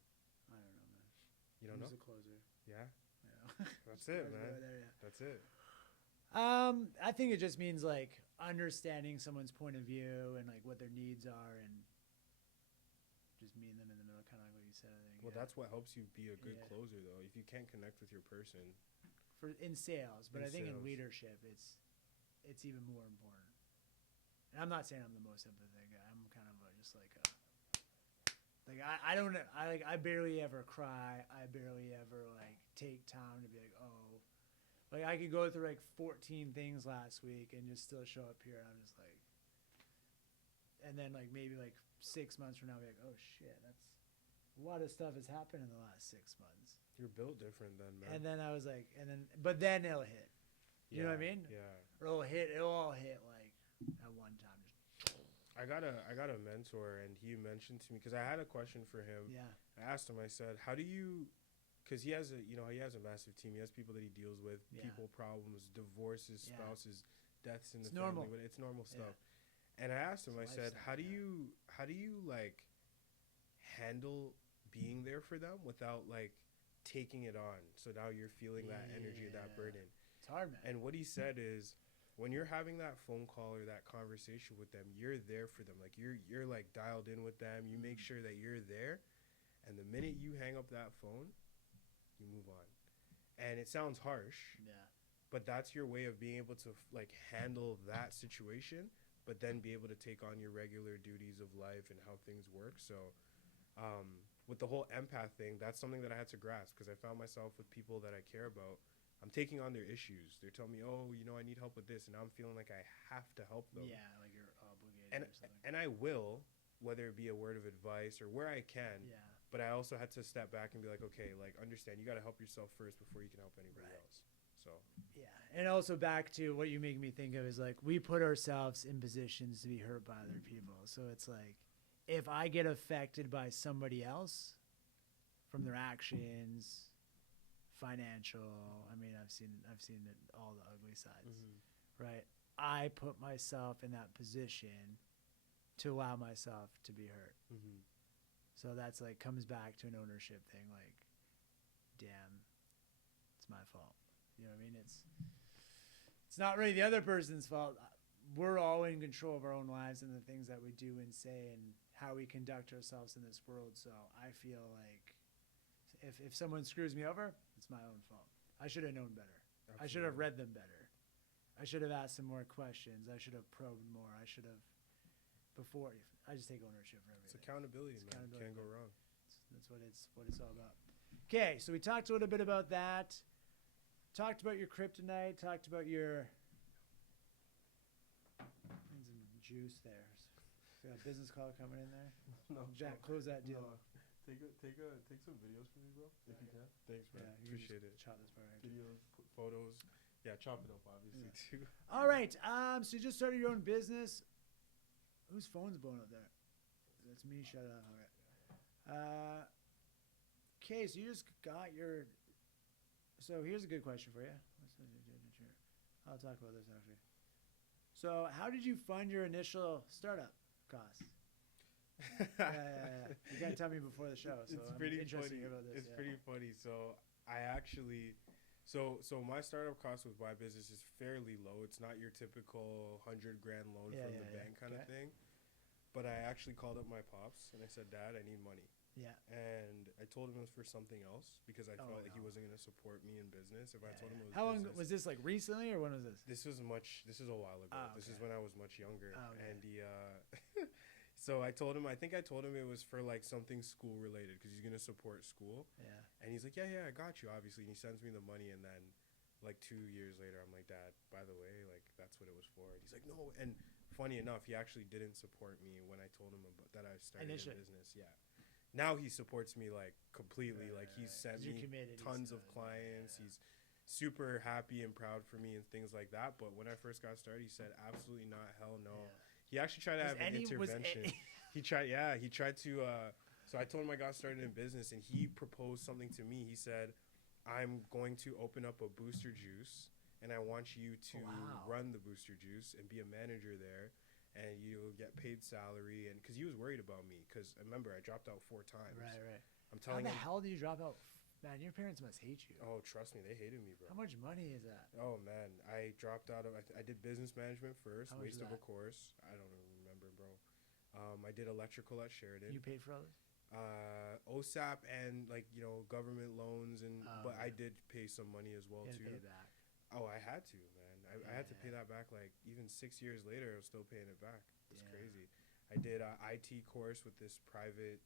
I don't know, man. You don't know? Who's the closer? Yeah. That's it, man. That's it. I think it just means like understanding someone's point of view and like what their needs are and just meeting them in the middle, kind of like what you said. I think. Well, that's what helps you be a good closer, though. If you can't connect with your person, in sales, but I think in leadership, it's even more important. And I'm not saying I'm the most empathetic guy. I'm kind of just like I barely ever cry. I barely ever like take time to be like, oh, like I could go through like 14 things last week and just still show up here and I'm just like, and then like maybe like 6 months from now, be like, oh shit, that's a lot of stuff has happened in the last 6 months. You're built different then, man. And then I was like, but then it'll hit. You know what I mean? Yeah. Or it'll all hit like at one time. I got a mentor, and he mentioned to me, because I had a question for him. Yeah. I asked him, I said, how do you, because he has a massive team. He has people that he deals with, people problems, divorces, spouses, deaths in the family. But it's normal stuff. And I asked him, I said, how do you like handle being there for them without like taking it on? So now you're feeling that energy, that burden. It's hard, man. And what he said is, when you're having that phone call or that conversation with them, you're there for them. Like you're like dialed in with them. You make sure that you're there. And the minute you hang up that phone, you move on. And it sounds harsh. Yeah. But that's your way of being able to like handle that situation, but then be able to take on your regular duties of life and how things work. So with the whole empath thing, that's something that I had to grasp, because I found myself with people that I care about. I'm taking on their issues. They're telling me, oh, you know, I need help with this, and I'm feeling like I have to help them. Yeah, like you're obligated and or something. and I will, whether it be a word of advice or where I can. Yeah. But I also had to step back and be like, okay, like understand, you got to help yourself first before you can help anybody Right. else. So Yeah. And also back to what you make me think of is like we put ourselves in positions to be hurt by other people. So it's like if I get affected by somebody else from their actions, financial, I mean I've seen it all the ugly sides. Right? I put myself in that position to allow myself to be hurt. So that's like comes back to an ownership thing like damn, it's my fault. You know what I mean? It's not really the other person's fault. We're all in control of our own lives and the things that we do and say and how we conduct ourselves in this world. So I feel like if someone screws me over, it's my own fault. I should have known better. Absolutely. I should have read them better. I should have asked them more questions. I should have probed more. I should have before. I just take ownership for everything. It's accountability, man. Accountability. Can't go wrong. That's what it's all about. Okay, so we talked a little bit about that. Talked about your kryptonite. Talked about your some juice there. Got a business call coming in there. No, Jack, close that deal. No. Take some videos for me, bro, if you can. Thanks, man. Yeah, appreciate it. Chop this part. Videos, photos. Yeah, chop it up, obviously too. All right. So you just started your own business. Whose phone's blowing up there? That's me. Shut up. All right. Okay, so you just got your. So here's a good question for you. I'll talk about this actually. So how did you fund your initial startup costs? Yeah. You gotta tell me before the show. So it's I'm pretty interested funny. to hear about this. It's pretty funny. So I actually, so my startup cost with my business is fairly low. It's not your typical $100,000 loan from the bank kind of thing. But I actually called up my pops and I said, Dad, I need money. Yeah. And I told him it was for something else because I felt like he wasn't going to support me in business if I told him it was How long business. was this, like recently or when was this? This is a while ago. Oh, okay. This is when I was much younger. Oh, okay. And he so I told him it was for like something school related because he's going to support school. Yeah. And he's like, yeah, I got you, obviously. And he sends me the money and then like 2 years later I'm like, Dad, by the way, like that's what it was for. And he's like, no. And funny enough, he actually didn't support me when I told him about that I started a business. Yeah. Now he supports me like completely. Like he's sent me tons of clients. He's super happy and proud for me and things like that. But when I first got started, he said, absolutely not, hell no. Yeah. He actually tried to have an intervention. He tried to. So I told him I got started in business, and he proposed something to me. He said, I'm going to open up a Booster Juice, and I want you to run the Booster Juice and be a manager there. And you'll get paid salary, and because he was worried about me, because remember I dropped out 4 times. Right. I'm telling him. How the hell do you drop out? Man, your parents must hate you. Oh, trust me, they hated me, bro. How much money is that? Oh man, I dropped out of. I did business management first, waste of a course. I don't remember, bro. I did electrical at Sheridan. You paid for all this? OSAP and government loans but I did pay some money as well too. Pay it back. Oh, I had to, man. I had to pay that back. Like even 6 years later, I was still paying it back. It's crazy. I did an IT course with this private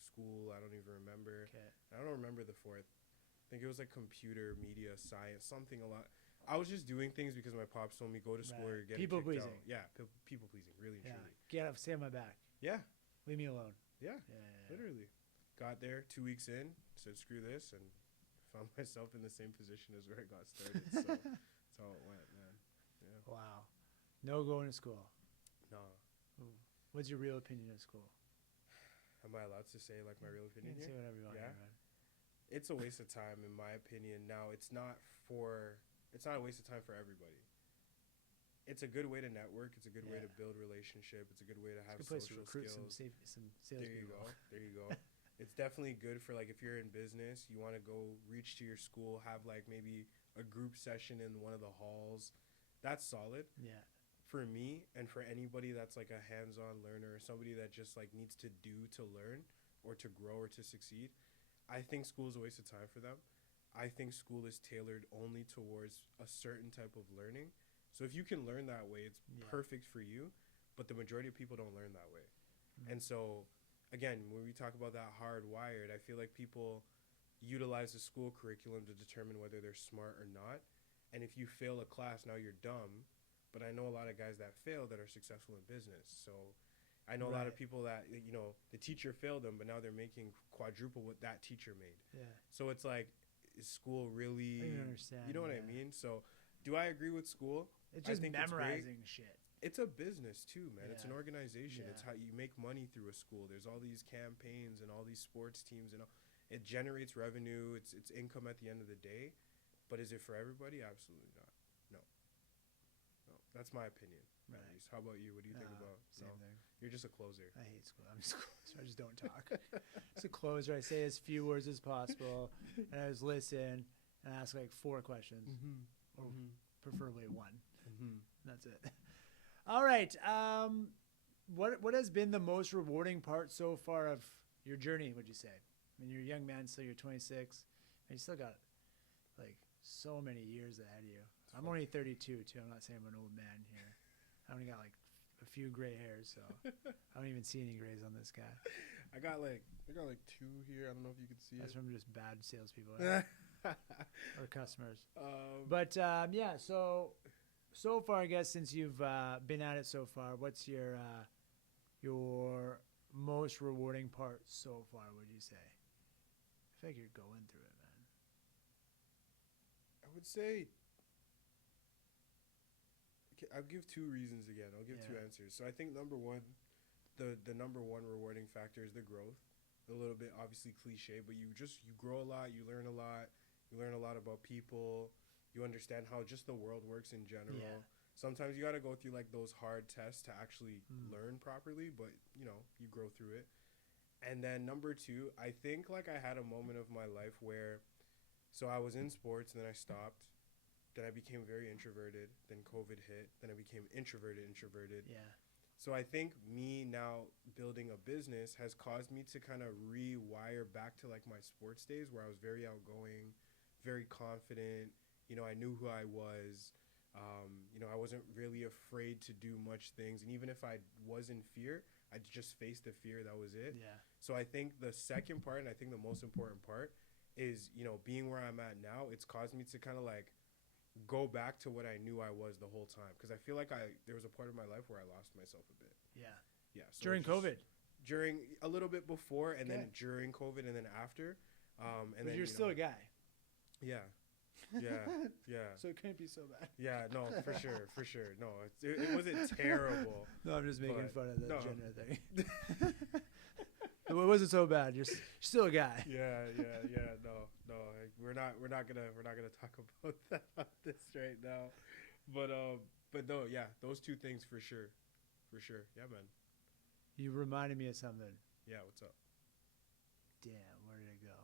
school. I don't even remember. Okay. I don't remember the fourth. I think it was like computer, media, science, something a lot. I was just doing things because my pops told me go to school or you're getting people kicked pleasing. out. Yeah, people pleasing, really and truly. Get up, stay on my back. Yeah. Leave me alone. Yeah. Literally. Got there 2 weeks in, said screw this, and found myself in the same position as where I got started. So that's how it went, man. Yeah. Wow. No going to school. No. Ooh. What's your real opinion of school? Am I allowed to say like my real opinion You can say whatever you want. Yeah. It's a waste of time in my opinion. Now it's not a waste of time for everybody. It's a good way to network. It's a good way to build relationship. It's a good way to have social skills. Some sales people. There you go. It's definitely good for like if you're in business, you want to go reach to your school, have like maybe a group session in one of the halls. That's solid. Yeah. For me and for anybody that's like a hands-on learner or somebody that just like needs to do to learn or to grow or to succeed, I think school is a waste of time for them. I think school is tailored only towards a certain type of learning. So if you can learn that way, it's perfect for you, but the majority of people don't learn that way. Mm-hmm. And so, again, when we talk about that hardwired, I feel like people utilize the school curriculum to determine whether they're smart or not. And if you fail a class, now you're dumb. But I know a lot of guys that fail that are successful in business. So I know a lot of people that, you know, the teacher failed them, but now they're making quadruple what that teacher made. Yeah. So it's like, is school really, I don't understand. you know what I mean? So do I agree with school? It's just memorizing shit. It's a business too, man. It's an Yeah. organization. It's how you make money through a school. There's all these campaigns and all these sports teams and all. It generates revenue. It's income at the end of the day. But is it for everybody? Absolutely not. No. That's my opinion. Right. At least. How about you? What do you think about? Same thing. You're just a closer. I hate school. I'm just a closer. I just don't talk. Just a closer. I say as few words as possible, and I just listen and ask like 4 questions, or preferably 1. That's it. All right. What has been the most rewarding part so far of your journey, would you say? I mean, you're a young man, still you're 26, and you still got like so many years ahead of you. I'm only 32 too. I'm not saying I'm an old man here. I only got like a few gray hairs, so I don't even see any grays on this guy. I got like 2 here. I don't know if you can see That's it. from just bad salespeople or customers. But yeah, so far, I guess, since you've been at it so far, what's your most rewarding part so far, would you say? I feel like you're going through it, man. I would say, okay, I'll give 2 reasons again. I'll give 2 answers. So I think number one, the number one rewarding factor is the growth. A little bit obviously cliche, but you grow a lot, you learn a lot about people. You understand how just the world works in general. Yeah. Sometimes you got to go through like those hard tests to actually learn properly, but you know, you grow through it. And then number 2, I think like I had a moment of my life where, so I was in sports and then I stopped. Then I became very introverted. Then COVID hit. Then I became introverted. Yeah. So I think me now building a business has caused me to kind of rewire back to like my sports days where I was very outgoing, very confident. You know, I knew who I was. You know, I wasn't really afraid to do much things. And even if I was in fear, I just faced the fear. That was it. Yeah. So I think the second part, and I think the most important part, is, you know, being where I'm at now, it's caused me to kind of like go back to what I knew I was the whole time. Because I feel like there was a part of my life where I lost myself a bit. Yeah. Yeah. So During COVID? During a little bit before, and then during COVID, and then after. And but then you're still a guy. Yeah. Yeah. So it couldn't be so bad. Yeah, no, for sure. No, it wasn't terrible. No, I'm just making fun of the no. gender thing. It wasn't so bad. You're still a guy. Yeah. No. We're not gonna talk about that on this right now. But no, yeah, those 2 things for sure. Yeah, man. You reminded me of something. Yeah, what's up? Damn, where did it go?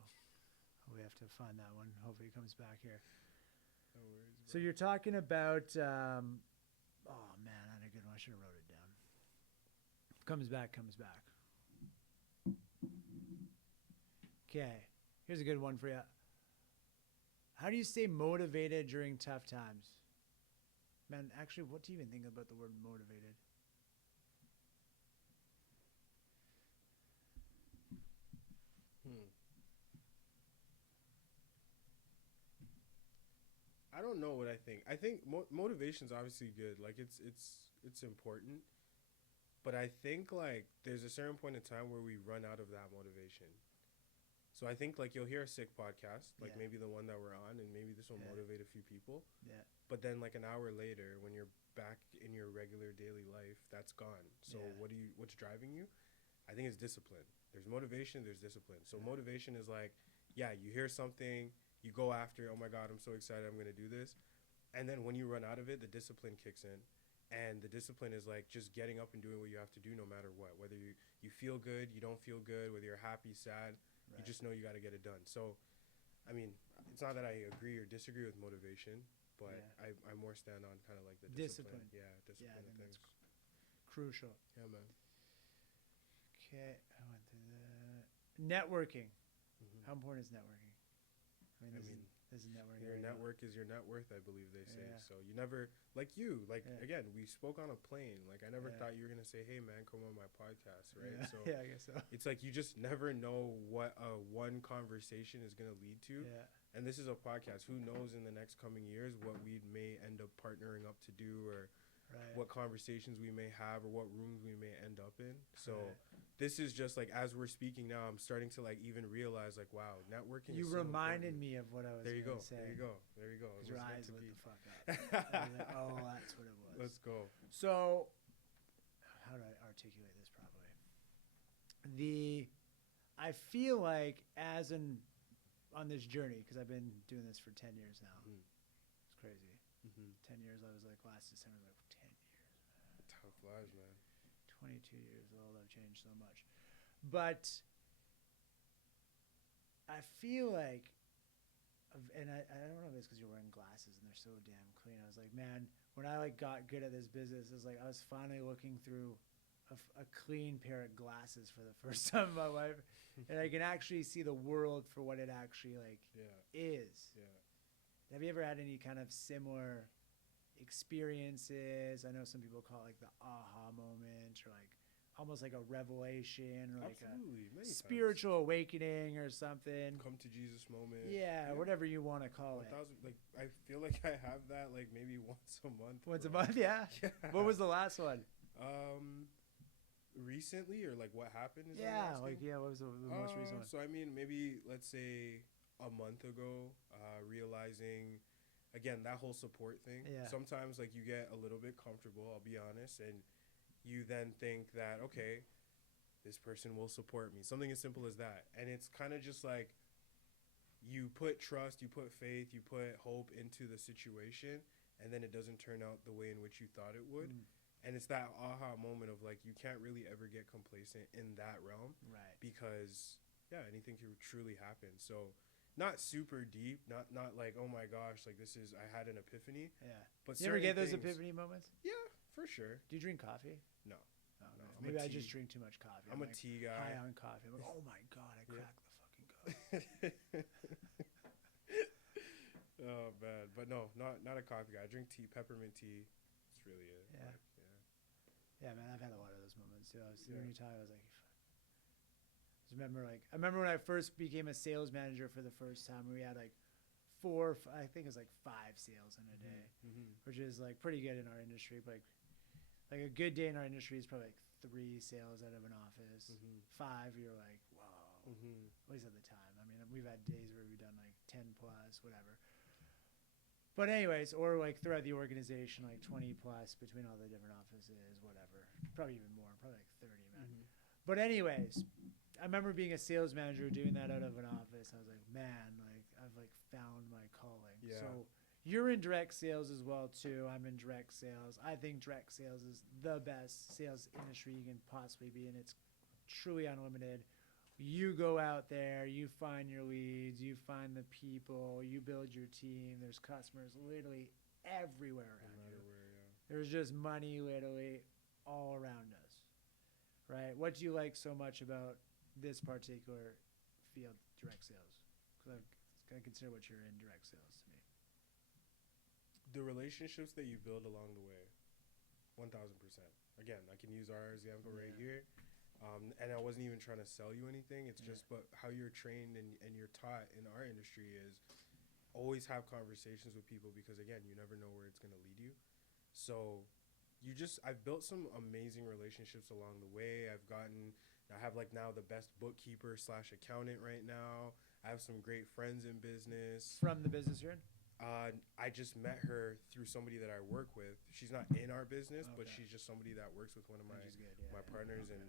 We have to find that one. Hopefully it comes back here. No worries. Bro. So you're talking about, oh man, I had a good one. I should have wrote it down. Comes back. Okay, here's a good one for you. How do you stay motivated during tough times? Man, actually, what do you even think about the word motivated? I don't know what I think. I think motivation's obviously good. Like it's important. But I think like there's a certain point in time where we run out of that motivation. So I think like you'll hear a sick podcast, like maybe the one that we're on, and maybe this will motivate a few people. Yeah. But then like an hour later, when you're back in your regular daily life, that's gone. So what's driving you? I think it's discipline. There's motivation, there's discipline. So motivation is like, yeah, you hear something, you go after it. Oh my God, I'm so excited, I'm going to do this. And then when you run out of it, the discipline kicks in. And the discipline is like just getting up and doing what you have to do no matter what. Whether you feel good, you don't feel good, whether you're happy, sad, you just know you got to get it done. So, I mean, it's not that I agree or disagree with motivation, but I more stand on kind of like the discipline. Yeah, discipline of things. Crucial. Yeah, man. Okay, I went through that. Networking. How important is networking? I mean, This is networking. Your network is your net worth, I believe they say. Yeah. So you never, again, we spoke on a plane. Like, I never thought you were going to say, hey, man, come on my podcast, right? Yeah. So Yeah, I guess so. it's like you just never know what one conversation is going to lead to. Yeah. And this is a podcast. Who knows in the next coming years what we may end up partnering up to do, or what conversations we may have, or what rooms we may end up in. So this is just like, as we're speaking now, I'm starting to like even realize like, wow, networking. You is so reminded important. me of what I was There you go. say. There you go. There you go. It Your was meant eyes to lit be. the fuck up. I was like, oh, that's what it was. Let's go. So, how do I articulate this properly? I feel like on this journey, because I've been doing this for 10 years now. It's crazy. 10 years. I was like last December, like 10 years. Time flies, man. 22 years old. I've changed so much. But I feel like, and I don't know if it's because you're wearing glasses and they're so damn clean. I was like, man, when I like got good at this business, it was like I was finally looking through a clean pair of glasses for the first time in my life, and I can actually see the world for what it actually like is. Yeah. Have you ever had any kind of similar experiences? I know some people call it like the aha moment, or like almost like a revelation, or like Absolutely. a Many spiritual awakening or something. times. Come to Jesus moment. Yeah, whatever you want to call it. 1,000, like, I feel like I have that like maybe once a month. Once a bro. month, yeah. Yeah. What was the last one? Recently, or like what happened? Is Yeah, that like asking? what was the most recent one? So I mean, maybe let's say a month ago, realizing again that whole support thing. Yeah. Sometimes like you get a little bit comfortable. I'll be honest, and you then think that okay, this person will support me. Something as simple as that, and it's kind of just like you put trust, you put faith, you put hope into the situation, and then it doesn't turn out the way in which you thought it would. And it's that aha moment of like, you can't really ever get complacent in that realm. Right. Because, anything can truly happen. So, not super deep, not like, oh my gosh, like I had an epiphany. Yeah. But You ever get those things- epiphany moments? Yeah, for sure. Do you drink coffee? No. Oh, No, nice. I'm a Maybe I tea- just drink too much coffee. I'm a like tea guy. high on coffee. I'm like, oh my God, I Yeah. cracked the fucking code. Oh, man. But no, not a coffee guy. I drink tea, peppermint tea. That's really it. Yeah. Like, Yeah, man, I've had a lot of those moments too. Yeah. When you talk, I was like, I remember when I first became a sales manager for the first time. We had like I think it was like 5 sales in a day, which is like pretty good in our industry. But like a good day in our industry is probably like 3 sales out of an office. 5, you're like, whoa. At least at the time. I mean, we've had days where we've done like 10 plus, whatever. But anyways, or like throughout the organization, like 20 plus between all the different offices, whatever. Probably even more, probably like 30, man. But anyways, I remember being a sales manager doing that out of an office. I was like, man, like I've like found my calling. Yeah. So you're in direct sales as well too. I'm in direct sales. I think direct sales is the best sales industry you can possibly be in. It's truly unlimited. You go out there, you find your leads, you find the people, you build your team. There's customers literally everywhere No around matter you. where, yeah. There's just money literally all around us, right? What do you like so much about this particular field, direct sales? Because I consider what you're in direct sales to me. The relationships that you build along the way, 1,000%. Again, I can use our example right here. And I wasn't even trying to sell you anything. It's just, but how you're trained and you're taught in our industry is always have conversations with people, because again, you never know where it's going to lead you. So I've built some amazing relationships along the way. I have like now the best bookkeeper / accountant right now. I have some great friends in business. From the business you're in? I just met her through somebody that I work with. She's not in our business, but she's just somebody that works with one of my partners. And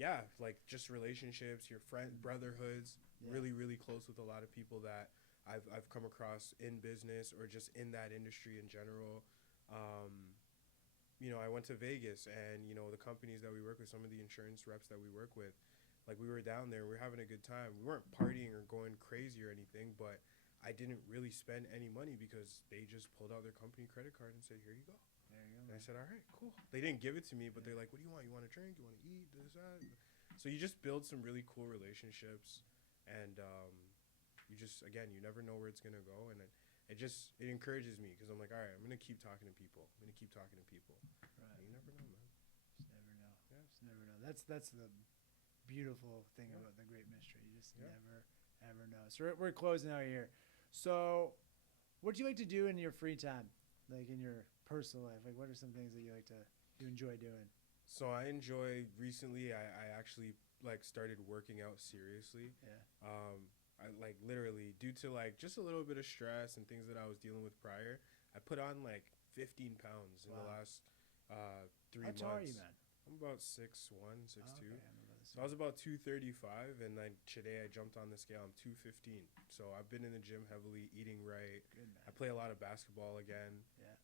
yeah, like just relationships, your brotherhoods, really, really close with a lot of people that I've come across in business or just in that industry in general. I went to Vegas, and, the companies that we work with, some of the insurance reps that we work with, like we were down there, we were having a good time. We weren't partying or going crazy or anything, but I didn't really spend any money because they just pulled out their company credit card and said, here you go. There you go. And I said, all right, cool. They didn't give it to me, but they're like, what do you want? You want to drink? You want to eat? This, that? So you just build some really cool relationships. And, again, you never know where it's gonna go, and it encourages me because I'm like, all right, I'm gonna keep talking to people. Right. And you never know, man. Just never know. Yeah. Just never know. That's the beautiful thing Yeah. about the great mystery. You just Yeah. never ever know. So we're closing out here. So, what do you like to do in your free time, like in your personal life? Like, what are some things that you enjoy doing? So I recently I actually like started working out seriously. Yeah. I like literally due to like just a little bit of stress and things that I was dealing with prior, I put on like 15 pounds in the Wow. last 3 How months. tall are you, man? I'm about 6'1", 6'2". Oh, okay, I'm about the So I was about 235, and then today I jumped on the scale. I'm 215. So I've been in the gym heavily, eating right. Good, man. I play a lot of basketball again. Yeah.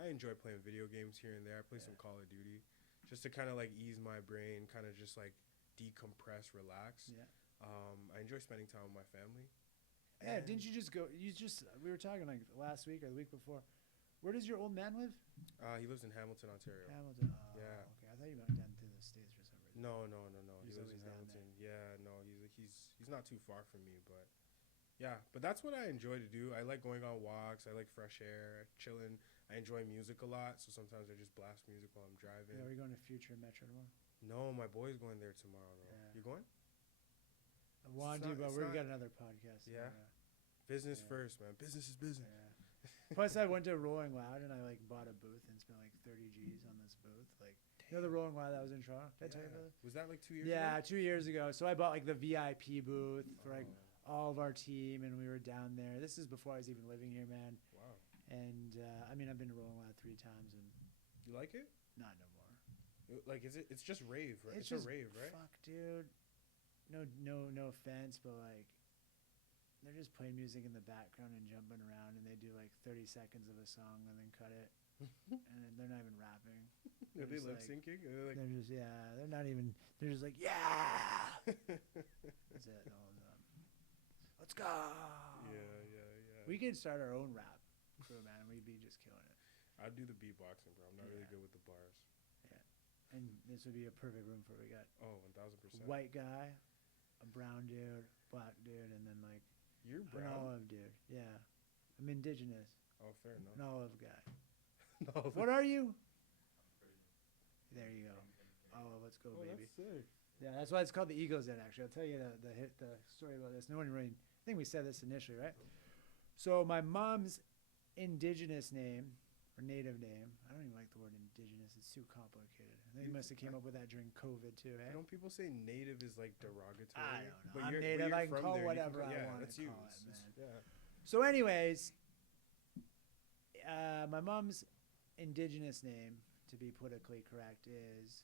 I enjoy playing video games here and there. I play some Call of Duty, just to kind of like ease my brain, kind of just like decompress, relax. Yeah. I enjoy spending time with my family. Yeah, And- didn't you just go? We were talking like last week or the week before. Where does your old man live? He lives in Hamilton, Ontario. Hamilton. Oh, Yeah. Okay, I thought you went down to the States for some reason. No. He He's lives in always down Hamilton. Yeah, no, he's not too far from me, but yeah, but that's what I enjoy to do. I like going on walks. I like fresh air, chilling. I enjoy music a lot, so sometimes I just blast music while I'm driving. Yeah, are we going to Future Metro tomorrow? No, my boy's going there tomorrow though. Yeah. You going? I want to, but we've got another podcast. So, Yeah? Business Yeah. first, man. Business is business. yeah. Plus, I went to Rolling Loud and I like bought a booth and spent like 30 G's on this booth. Like, you know the Rolling Loud that was in Toronto? Did I tell you about it? Was that like 2 years Yeah, ago? 2 years ago. So I bought like the VIP booth for like Oh, all of our team, and we were down there. This is before I was even living here, man. wow. And I mean, I've been to Rolling Loud 3 times, and You like it? not no more. Like, it's just rave, right? It's just a rave, right? Fuck, dude. No offense, but like, they're just playing music in the background and jumping around, and they do like 30 seconds of a song and then cut it, and then they're not even rapping. Are they just lip like- syncing? Are they like, They're just they're not even. They're just like yeah. That's it. The whole time. Let's go. yeah. We could start our own rap crew, man, and we'd be just killing it. I'd do the beatboxing, bro. I'm not really Yeah. good with the bars. And this would be a perfect room for what we got. Oh, A 1000%. white guy, a brown dude, black dude, and then like You're an brown. olive dude. Yeah, I'm indigenous. Oh, fair An enough. olive guy. No, What are you? There you go. Olive, let's go, oh, baby. that's sick. Yeah, that's why it's called the Eagles Den, actually. I'll tell you the story about this. No one really, I think we said this initially, right? So my mom's indigenous name, or native name, I don't even like the word indigenous. It's too complicated. I think they must have came up with that during COVID, too, eh? Don't people say native is like derogatory? I don't know. But I'm you're native. I can from call there. You whatever I yeah, want that's to you. call it, It's- man. yeah. So anyways, my mom's indigenous name, to be politically correct, is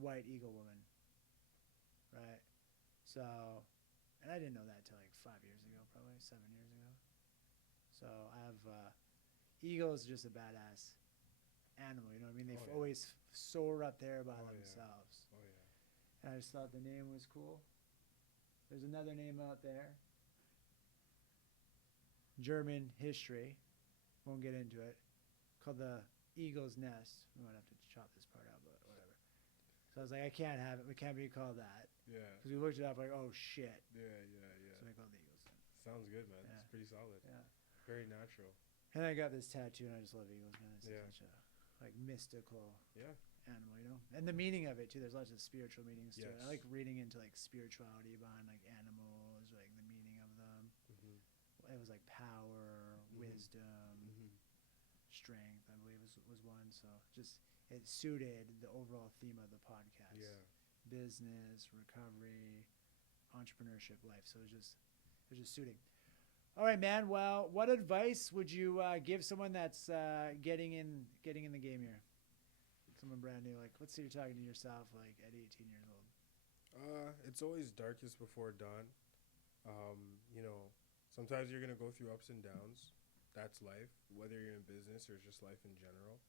White Eagle Woman. Right? So, and I didn't know that till like 5 years ago, probably 7 years ago. So I have, eagle is just a badass animal, you know what I mean? They Oh, yeah. always soar up there by Oh, yeah. themselves. Oh, yeah. And I just thought the name was cool. There's another name out there. German history. Won't get into it. Called the Eagle's Nest. We might have to chop this part out, but whatever. So I was like, I can't have it. We can't be called that. Yeah. Because we looked it up like, oh shit. Yeah. So we called the Eagles Den. Sounds good, man. Yeah. It's pretty solid. Yeah. Very natural. And I got this tattoo, and I just love eagles, man. It's Yeah. such a like mystical Yeah. animal, you know. And the meaning of it too. There's lots of spiritual meanings to it. I Yes. like reading into like spirituality behind like animals, like the meaning of them. Mm-hmm. It was like power, Mhm. wisdom, Mm-hmm. strength, I believe was one. So just it suited the overall theme of the podcast. Yeah. Business, recovery, entrepreneurship, life. So it was just suiting. All right, man. Well, what advice would you give someone that's getting in the game here? Someone brand new. Like, let's say you're talking to yourself like at 18 years old. It's always darkest before dawn. You know, sometimes you're gonna go through ups and downs. That's life, whether you're in business or just life in general.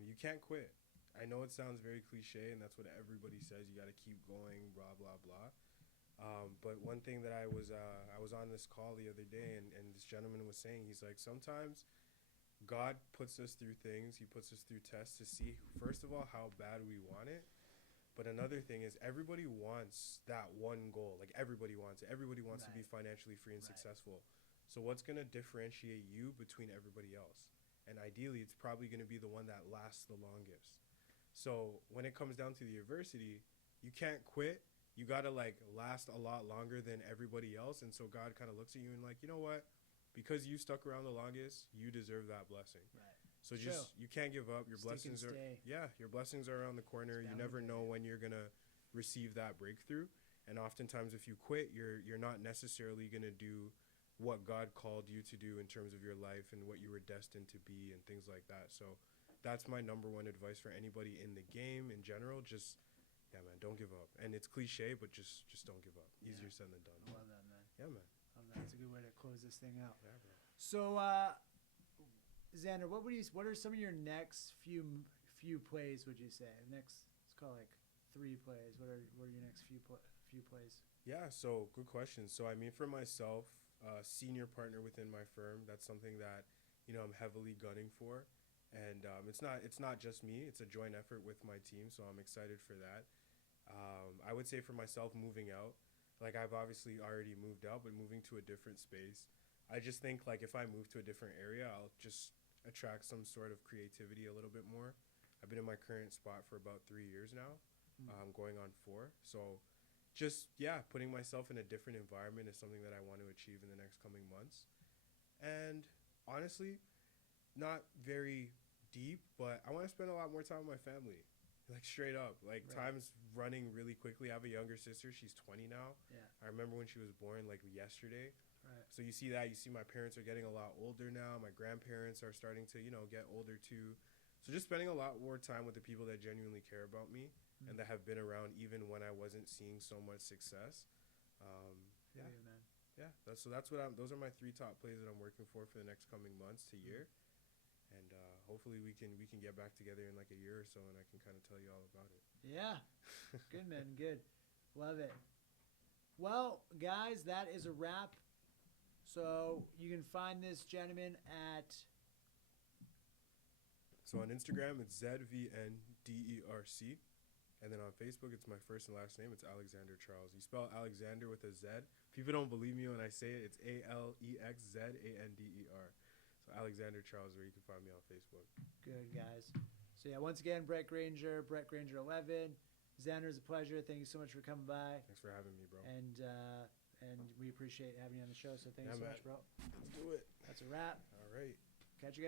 You can't quit. I know it sounds very cliche, and that's what everybody says. You got to keep going, blah blah blah. But one thing that I was on this call the other day, and this gentleman was saying, he's like, sometimes God puts us through things. He puts us through tests to see, first of all, how bad we want it, But another thing is everybody wants that one goal. Like everybody wants it. Everybody wants to be Right. financially free and Right. successful. So what's going to differentiate you between everybody else? And ideally, it's probably going to be the one that lasts the longest. So when it comes down to the adversity, you can't quit. You got to like last a lot longer than everybody else. And so God kind of looks at you and like, you know what? Because you stuck around the longest, you deserve that blessing. Right. So It's just true. you can't give up. Your Stick and blessings are stay. your blessings are around the corner. It's You bound to never be. know when you're gonna receive that breakthrough. And oftentimes, if you quit, you're not necessarily gonna do what God called you to do in terms of your life and what you were destined to be and things like that. So that's my number one advice for anybody in the game in general. Just yeah, man, don't give up. And it's cliche, but just don't give up. Yeah. Easier said than done. I love that, man. Yeah, man. That's a good way to close this thing out. Yeah, bro. So, Xander, what are some of your next few plays? Would you say next? Let's call it like 3 plays. What are your next few plays? Yeah, so good question. So I mean, for myself, senior partner within my firm, that's something that I'm heavily gunning for, and it's not just me; it's a joint effort with my team. So I'm excited for that. I would say for myself, moving out, like I've obviously already moved out, but moving to a different space, I just think like if I move to a different area, I'll just attract some sort of creativity a little bit more. I've been in my current spot for about 3 years now, going on 4. So just putting myself in a different environment is something that I want to achieve in the next coming months. And honestly, not very deep, but I want to spend a lot more time with my family. Like straight up, like Right. time's running really quickly. I have a younger sister. She's 20 now. Yeah. I remember when she was born like yesterday. Right. So you see that. You see my parents are getting a lot older now. My grandparents are starting to, get older too. So just spending a lot more time with the people that genuinely care about me and that have been around even when I wasn't seeing so much success. Feel you, man. Yeah. Those are my 3 top plays that I'm working for the next coming months to year. And hopefully we can get back together in like a year or so, and I can kind of tell you all about it. Yeah. Good, man. Good. Love it. Well, guys, that is a wrap. So you can find this gentleman at So on Instagram, it's ZVNDERC. And then on Facebook, it's my first and last name. It's Alexander Charles. You spell Alexander with a Z. People don't believe me when I say it. It's ALEXZANDER. So Alexander Charles, where you can find me on Facebook. Good, guys. So yeah, once again, Brett Granger 11. Xander, it's a pleasure. Thank you so much for coming by. Thanks for having me, bro. And we appreciate having you on the show. So thank you Yeah, so man. much, bro. Let's do it. That's a wrap. All right. Catch you guys.